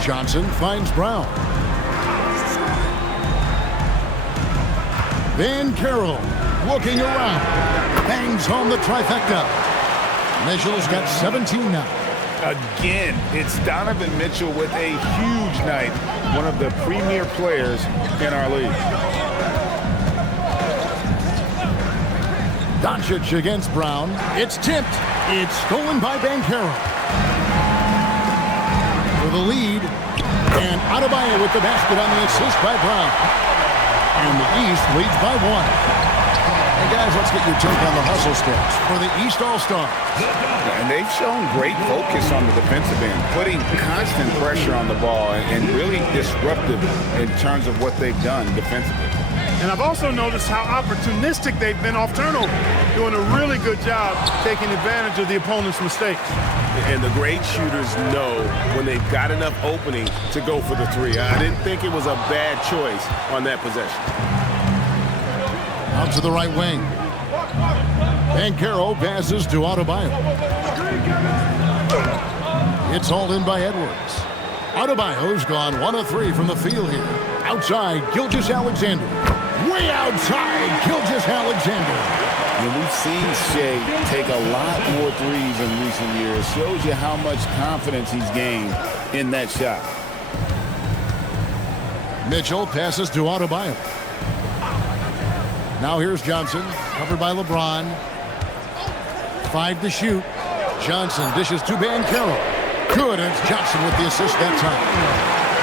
Johnson finds Brown. Van Carroll looking around. Bangs home the trifecta. Mitchell's got 17 now. Again, it's Donovan Mitchell with a huge night. One of the premier players in our league. Doncic against Brown. It's tipped. It's stolen by Van Carroll. For the lead. And Adebayo with the basket on the assist by Brown. And the East leads by 1. And guys, let's get your take on the hustle stats for the East All-Stars. And they've shown great focus on the defensive end, putting constant pressure on the ball and really disruptive in terms of what they've done defensively. And I've also noticed how opportunistic they've been off turnover, doing a really good job taking advantage of the opponent's mistakes. And the great shooters know when they've got enough opening to go for the three. I didn't think it was a bad choice on that possession. Out to the right wing. Van Carroll passes to Adebayo. It's hauled in by Edwards. Adebayo's gone 1 of 3 from the field here. Outside, Gilgeous-Alexander. Way outside, Gilgeous-Alexander. And we've seen Shea take a lot more threes in recent years. Shows you how much confidence he's gained in that shot. Mitchell passes to Adebayo. Now here's Johnson, covered by LeBron. 5 to shoot. Johnson dishes to Van Carroll. Good, and it's Johnson with the assist that time.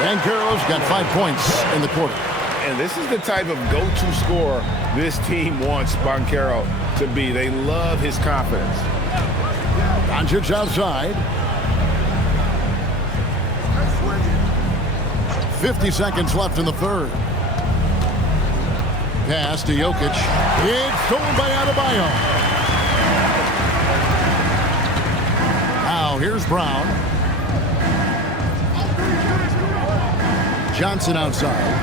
Van Carroll's got 5 points in the quarter. And this is the type of go-to scorer this team wants Van Carroll to be. They love his confidence. Doncic outside. 50 seconds left in the third. Pass to Jokic. It's stolen by Adebayo. Now here's Brown. Johnson outside.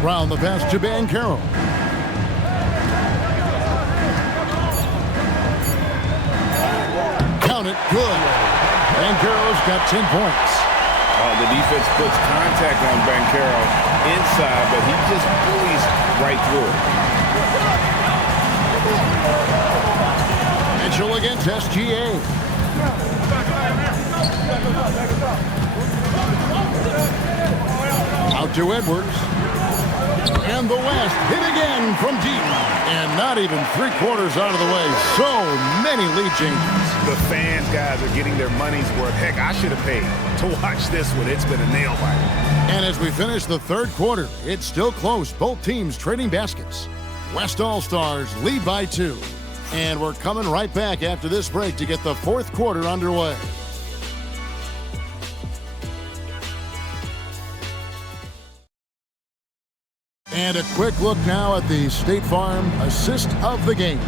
Brown the pass to Van Carroll. Count it. Good. Van Carroll's got 10 points. The defense puts contact on Van Carroll inside, but he just bullies right through it. Mitchell against SGA. Out to Edwards. And the West hit again from deep. And not even 3/4 out of the way. So many lead changes. The fans, guys, are getting their money's worth. Heck, I should have paid to watch this one. It's been a nail biter. And as we finish the third quarter, it's still close. Both teams trading baskets. West All-Stars lead by 2. And we're coming right back after this break to get the fourth quarter underway. And a quick look now at the State Farm assist of the game.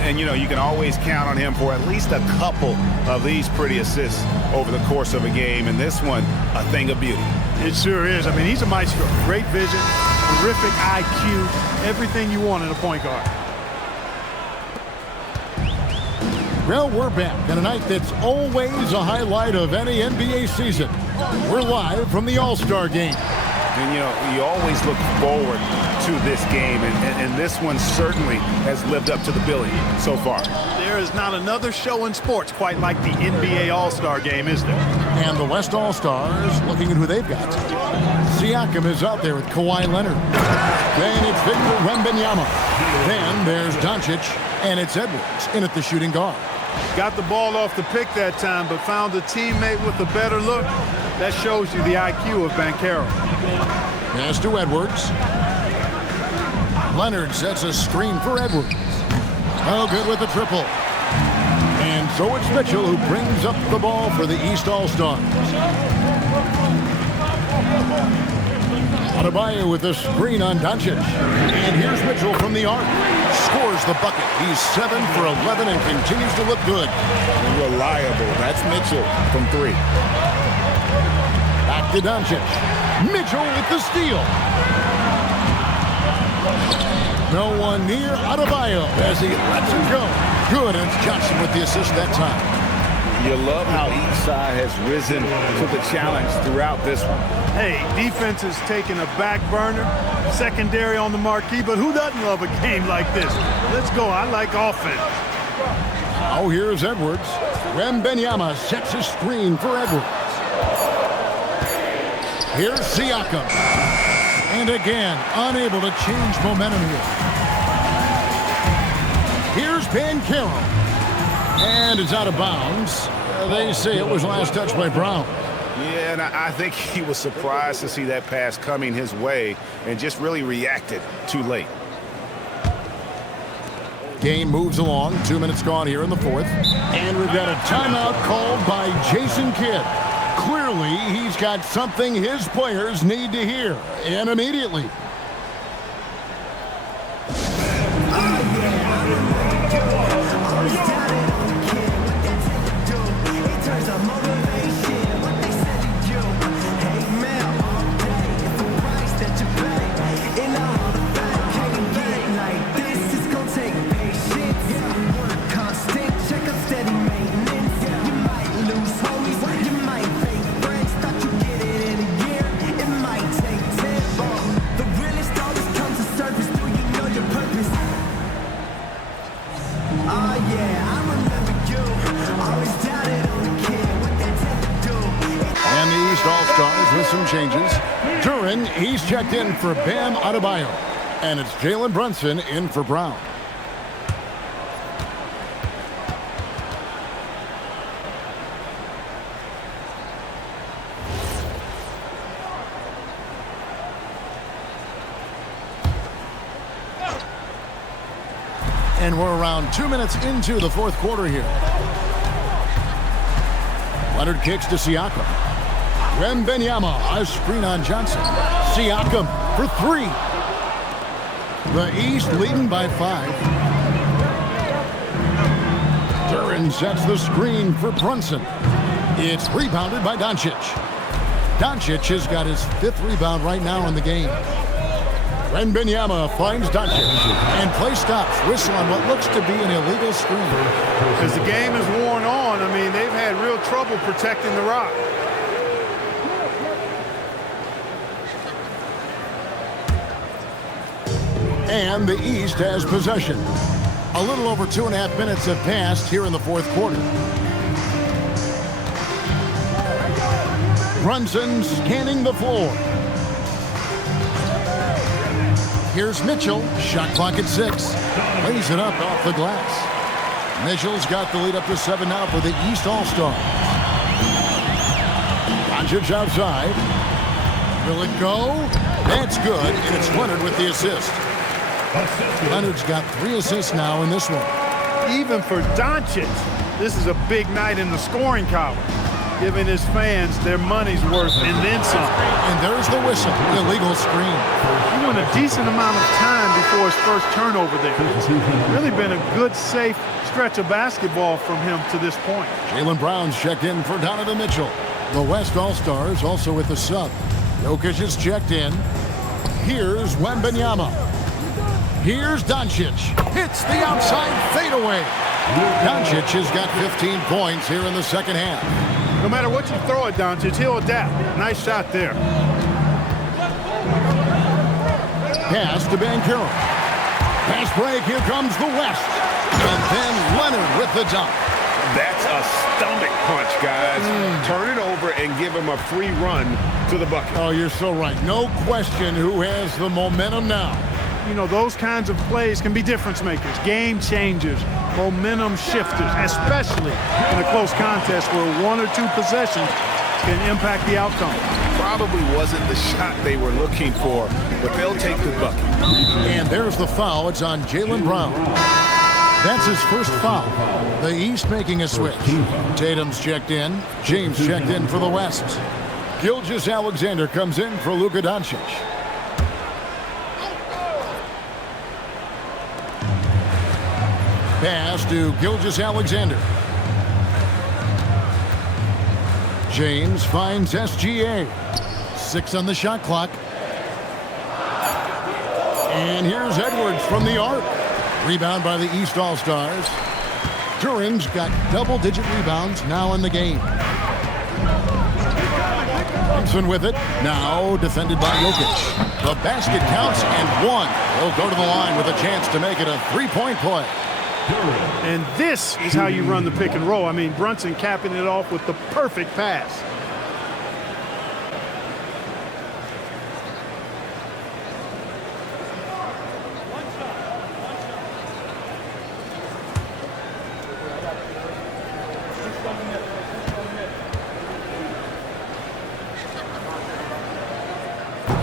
And, you know, you can always count on him for at least a couple of these pretty assists over the course of a game. And this one, a thing of beauty. It sure is. I mean, he's a maestro. Great vision, terrific IQ, everything you want in a point guard. Well, we're back on a night that's always a highlight of any NBA season. We're live from the All-Star game. And, you know, you always look forward to this game, and this one certainly has lived up to the billing so far. There is not another show in sports quite like the NBA All-Star game, is there? And the West All-Stars looking at who they've got. Siakam is out there with Kawhi Leonard. Then it's Victor Wembanyama. Then there's Doncic, and it's Edwards in at the shooting guard. Got the ball off the pick that time, but found a teammate with a better look. That shows you the IQ of Van Carroll. Pass to Edwards. Leonard sets a screen for Edwards. Oh, good with the triple. And so it's Mitchell who brings up the ball for the East All-Stars. Adebayo with the screen on Doncic. And here's Mitchell from the arc. Scores the bucket. He's 7 for 11 and continues to look good. Reliable. That's Mitchell from 3. Back to Doncic. Mitchell with the steal. No one near Adebayo as he lets it go. Good, and it's Johnson with the assist that time. You love how each side has risen to the challenge throughout this one. Hey, defense is taking a back burner, secondary on the marquee, but who doesn't love a game like this? Let's go. I like offense. Now here's Edwards. Wembanyama sets a screen for Edwards. Here's Siakam. And again, unable to change momentum here. Here's Banchero. And it's out of bounds. They say it was last touched by Brown. Yeah, and I think he was surprised to see that pass coming his way and just really reacted too late. Game moves along. 2 minutes gone here in the fourth. And we've got a timeout called by Jason Kidd. Clearly, he's got something his players need to hear, and immediately. All-Stars with some changes. Duren, he's checked in for Bam Adebayo. And it's Jalen Brunson in for Brown. And we're around 2 minutes into the fourth quarter here. Leonard kicks to Siakam. Wembanyama, a screen on Johnson. Siakam for three. The East leading by 5. Duren sets the screen for Brunson. It's rebounded by Doncic. Doncic has got his 5th rebound right now in the game. Wembanyama finds Doncic. And play stops. Whistle on what looks to be an illegal screen. As the game is worn on, I mean, they've had real trouble protecting the rock. And the East has possession. A little over 2.5 minutes have passed here in the fourth quarter. Brunson scanning the floor. Here's Mitchell. Shot clock at 6. Lays it up off the glass. Mitchell's got the lead up to 7 now for the East All-Stars. Doncic outside. Will it go? That's good, and it's Leonard with the assist. Leonard's got 3 assists now in this one. Even for Doncic, this is a big night in the scoring column, giving his fans their money's worth and then some. And there's the whistle, illegal screen. He went a decent amount of time before his first turnover there. Really been a good, safe stretch of basketball from him to this point. Jaylen Brown's checked in for Donovan Mitchell. The West All-Stars also with the sub. Jokic is checked in. Here's Wembanyama. Here's Doncic. Hits the outside fadeaway. Doncic has got 15 points here in the second half. No matter what you throw at Doncic, he'll adapt. Nice shot there. Pass to Banchero. Pass break. Here comes the West. And then Leonard with the dunk. That's a stomach punch, guys. Turn it over and give him a free run to the bucket. Oh, you're so right. No question who has the momentum now. You know, those kinds of plays can be difference makers, game changers, momentum shifters, especially in a close contest where 1 or 2 possessions can impact the outcome. Probably wasn't the shot they were looking for, but they'll take the bucket. And there's the foul. It's on Jaylen Brown. That's his first foul. The East making a switch. Tatum's checked in. James checked in for the West. Gilgeous-Alexander comes in for Luka Doncic. Pass to Gilgeous-Alexander. James finds SGA. 6 on the shot clock. And here's Edwards from the arc. Rebound by the East All-Stars. Duran's got double-digit rebounds now in the game. Thompson with it. Now defended by Jokic. The basket counts and one. He'll go to the line with a chance to make it a three-point play. And this is how you run the pick and roll. I mean, Brunson capping it off with the perfect pass.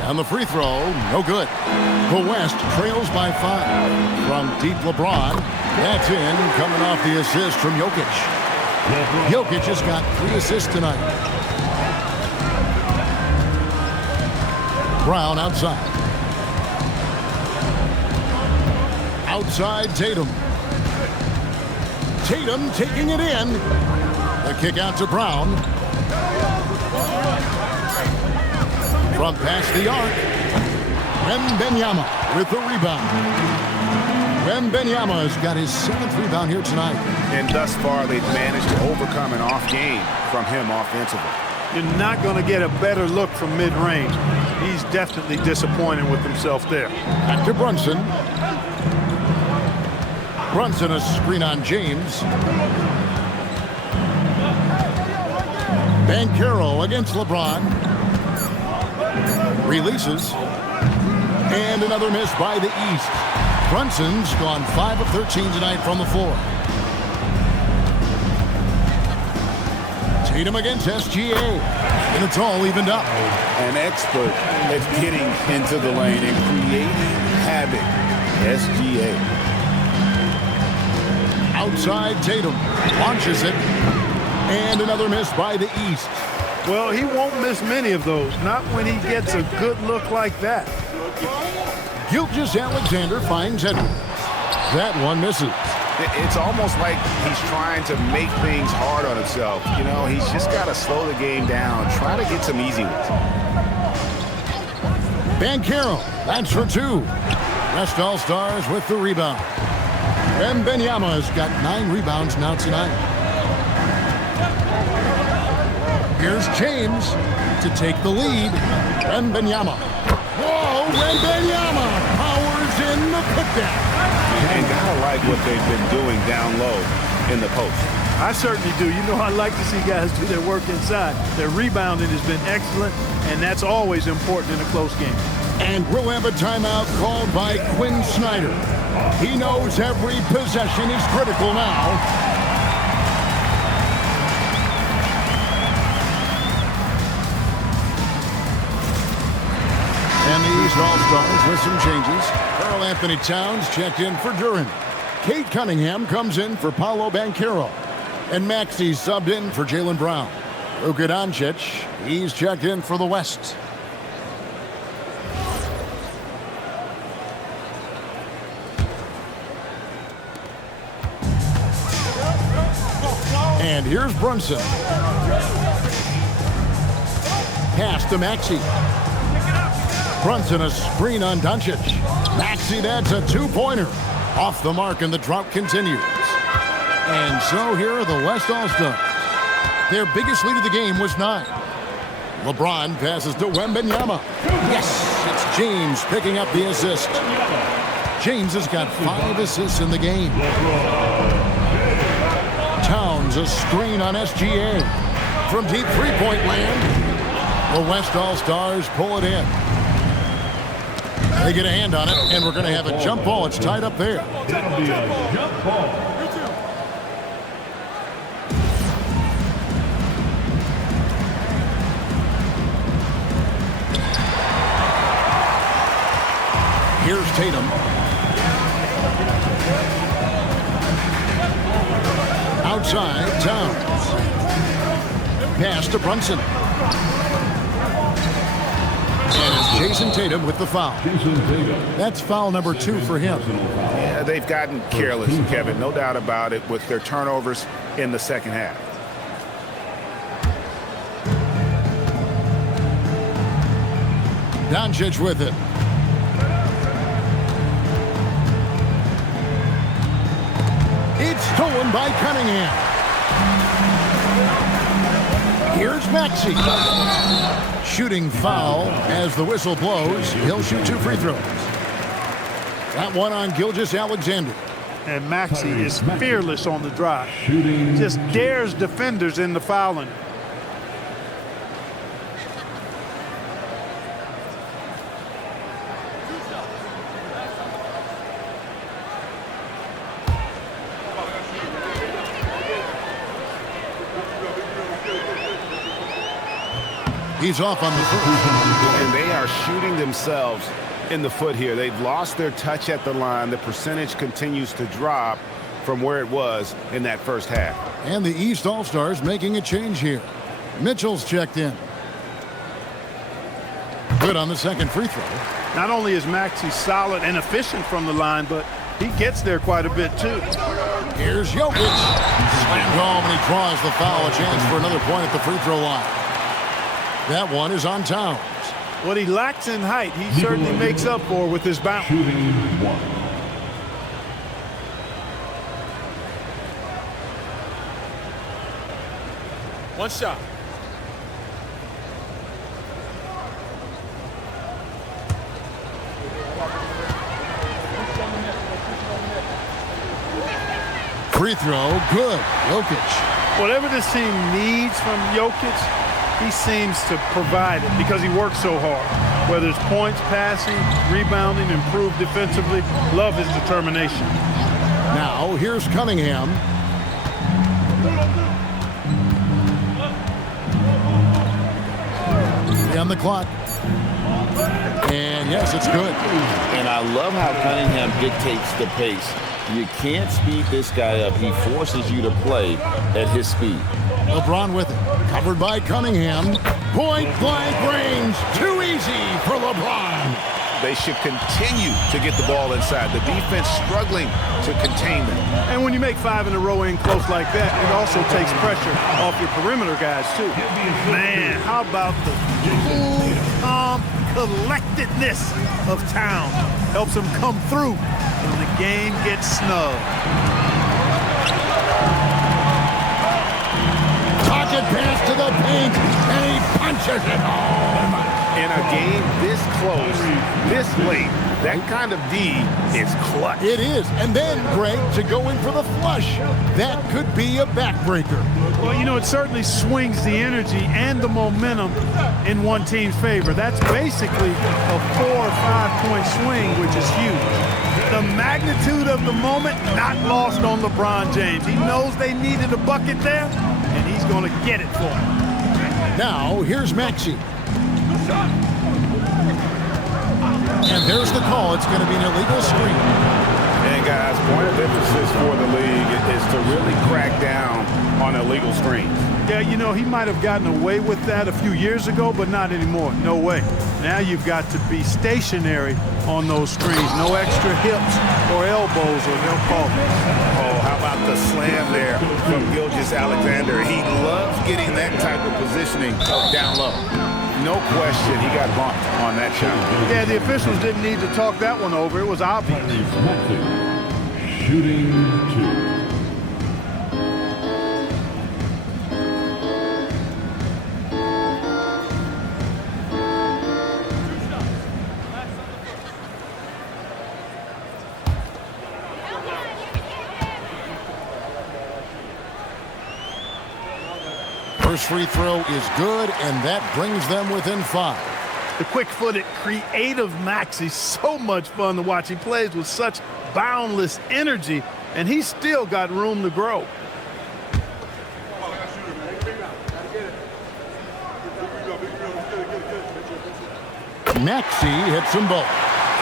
And the free throw, no good. The West trails by 5. From deep LeBron, that's in, coming off the assist from Jokic. Jokic has got 3 assists tonight. Brown outside. Outside Tatum. Tatum taking it in. The kick out to Brown. From past the arc, Wembanyama with the rebound. Wembanyama has got his 7th rebound here tonight. And thus far, they've managed to overcome an off game from him offensively. You're not going to get a better look from mid-range. He's definitely disappointed with himself there. Back to Brunson. Brunson, a screen on James. Banchero against LeBron. Releases. And another miss by the East. Brunson's gone 5 of 13 tonight from the floor. Tatum against SGA. And it's all evened up. An expert at getting into the lane and creating havoc. SGA. Outside Tatum. Launches it. And another miss by the East. Well, he won't miss many of those. Not when he gets a good look like that. Gilgeous-Alexander finds Edwards. That one misses. It's almost like he's trying to make things hard on himself. You know, he's just got to slow the game down, try to get some easy ones. Banchero, that's for 2. West All-Stars with the rebound. Wembanyama has got 9 rebounds now tonight. Here's James to take the lead. Wembanyama. Whoa, Wembanyama powers in the putdown. And gotta like what they've been doing down low in the post. I certainly do. You know, I like to see guys do their work inside. Their rebounding has been excellent, and that's always important in a close game. And we'll have a timeout called by Quinn Snyder. He knows every possession is critical now. And the East All-Stars with some changes. Karl Anthony Towns checked in for Duran. Kate Cunningham comes in for Paolo Banchero. And Maxey subbed in for Jaylen Brown. Luka Doncic, he's checked in for the West. And here's Brunson. Pass to Maxey. Brunson a screen on Doncic. Maxey, that's a 2-pointer. Off the mark, and the drought continues. And so here are the West All-Stars. Their biggest lead of the game was 9. LeBron passes to Wembanyama. Yes, it's James picking up the assist. James has got 5 assists in the game. Towns a screen on SGA. From deep three-point land, the West All-Stars pull it in. They get a hand on it, and we're going to have a jump ball. It's tied up there. That'll be a jump ball. Here's Tatum. Outside, Towns. Pass to Brunson. And it's Jason Tatum with the foul. That's foul number 2 for him. Yeah, they've gotten careless, Kevin. No doubt about it with their turnovers in the second half. Doncic with it. It's stolen by Cunningham. Here's Maxey. Shooting foul as the whistle blows. He'll shoot 2 free throws. That one on Gilgeous-Alexander. And Maxey is fearless on the drive. Just dares defenders into fouling. He's off on the first. And they are shooting themselves in the foot here. They've lost their touch at the line. The percentage continues to drop from where it was in that first half. And the East All-Stars making a change here. Mitchell's checked in. Good on the second free throw. Not only is Maxey solid and efficient from the line, but he gets there quite a bit too. Here's Jokic. Slammed home and he draws the foul. A chance for another point at the free throw line. That one is on Towns. What he lacks in height, he certainly makes up for with his bounce. Shooting 1. One shot. Free throw, good. Jokic. Whatever this team needs from Jokic, he seems to provide it because he works so hard. Whether it's points, passing, rebounding, improved defensively, love his determination. Now, here's Cunningham. On the clock. And yes, it's good. And I love how Cunningham dictates the pace. You can't speed this guy up. He forces you to play at his speed. LeBron with it. Covered by Cunningham. Point blank range. Too easy for LeBron. They should continue to get the ball inside. The defense struggling to contain them. And when you make 5 in a row in close like that, it also takes pressure off your perimeter guys too. Man, how about the cool, calm collectedness of Town? Helps him come through when the game gets snug. Target pass to the paint, and he punches it home. In a game this close, this late, that kind of D is clutch. It is. And then, Greg, to go in for the flush. That could be a backbreaker. Well, you know, it certainly swings the energy and the momentum in one team's favor. That's basically a 4 or 5 point swing, which is huge. The magnitude of the moment not lost on LeBron James. He knows they needed a bucket there, and he's going to get it for them. Now, here's Maxey. And there's the call. It's going to be an illegal screen. And guys, point of emphasis for the league is to really crack down on illegal screens. Yeah, you know, he might have gotten away with that a few years ago, but not anymore. No way. Now you've got to be stationary on those screens. No extra hips or elbows, or they'll call it. Oh, how about the slam there from Gilgeous-Alexander? He loves getting that type of positioning down low. No question, he got bumped on that shot. Yeah, the officials didn't need to talk that one over. It was obvious. Shooting 2. First free throw is good, and that brings them within 5. The quick-footed, creative Maxey, so much fun to watch. He plays with such boundless energy, and he's still got room to grow. Maxey hits them both.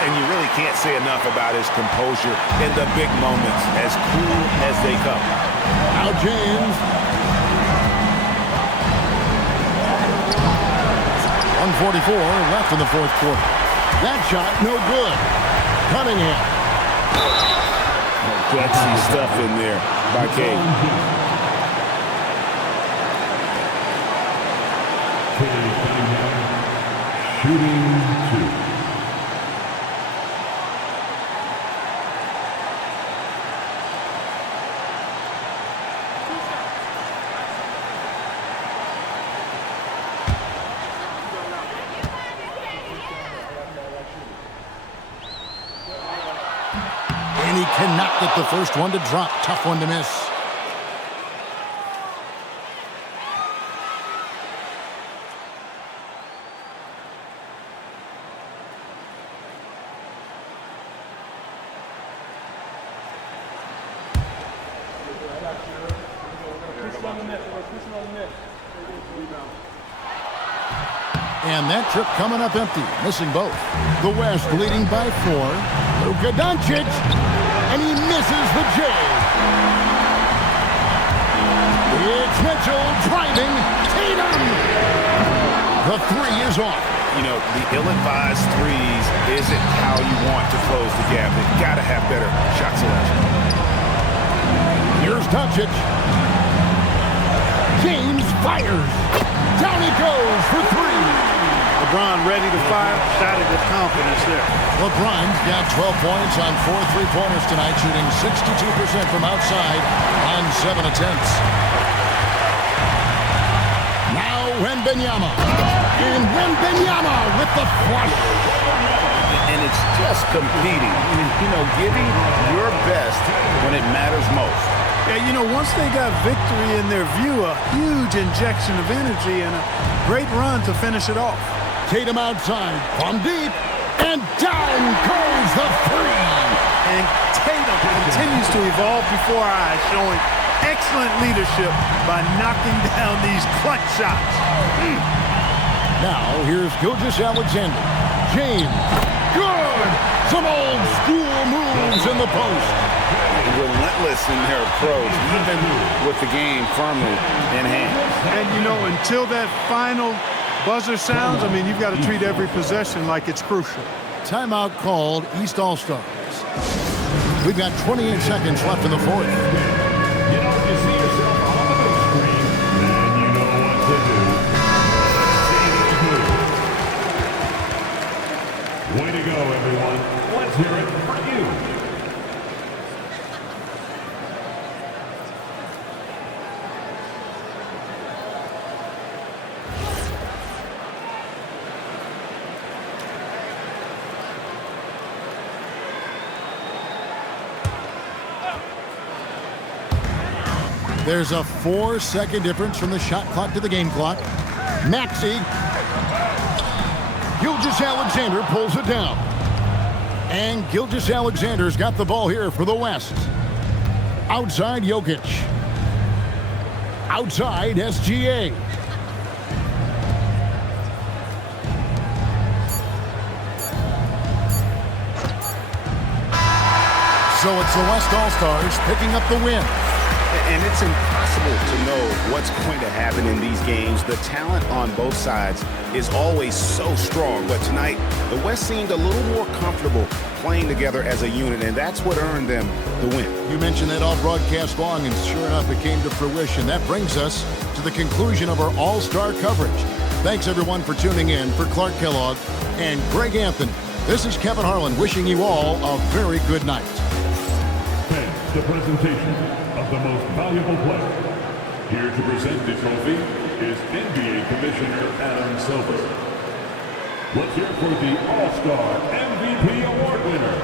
And you really can't say enough about his composure in the big moments, as cool as they come. Now James. 1:44 left in the fourth quarter. That shot, no good. Cunningham. Gutsy stuff in there by Cade. Shooting 2. And he cannot get the first one to drop. Tough one to miss. And that trip coming up empty, missing both. The West leading by 4. Luka Doncic, and he misses the J. It's Mitchell driving. Tatum. The 3 is off. You know, the ill-advised threes isn't how you want to close the gap. They've got to have better shot selection. Here's Doncic. James fires. Down he goes for 3. LeBron ready to fire, shot it with confidence there. LeBron's got 12 points on 4 3-pointers tonight, shooting 62% from outside on 7 attempts. Now Wembanyama. And Wembanyama with the flush. And it's just competing. I mean, you know, giving your best when it matters most. Yeah, you know, once they got victory in their view, a huge injection of energy and a great run to finish it off. Tatum outside, from deep, and down goes the 3. And Tatum continues to evolve before our eyes, showing excellent leadership by knocking down these clutch shots. Now, here's Gilgeous-Alexander. James, good! Some old school moves in the post. Relentless in their approach, even with the game firmly in hand. And, you know, until that final buzzer sounds, I mean, you've got to treat every possession like it's crucial. Timeout called East All-Stars. We've got 28 seconds left in the 4th. You know, if you see yourself on the big screen, then you know what to do. See it through. Way to go, everyone. Let's hear it for you. There's a 4-second difference from the shot clock to the game clock. Maxey. Gilgeous-Alexander pulls it down. And Gilgeous-Alexander's got the ball here for the West. Outside Jokic. Outside SGA. So it's the West All-Stars picking up the win. And it's impossible to know what's going to happen in these games. The talent on both sides is always so strong. But tonight, the West seemed a little more comfortable playing together as a unit, and that's what earned them the win. You mentioned that all broadcast long, and sure enough, it came to fruition. That brings us to the conclusion of our All-Star coverage. Thanks, everyone, for tuning in. For Clark Kellogg and Greg Anthony, this is Kevin Harlan wishing you all a very good night. Thanks. The presentation of the most valuable player. Here to present the trophy is NBA Commissioner Adam Silver. Let's hear for the All-Star MVP Award winner,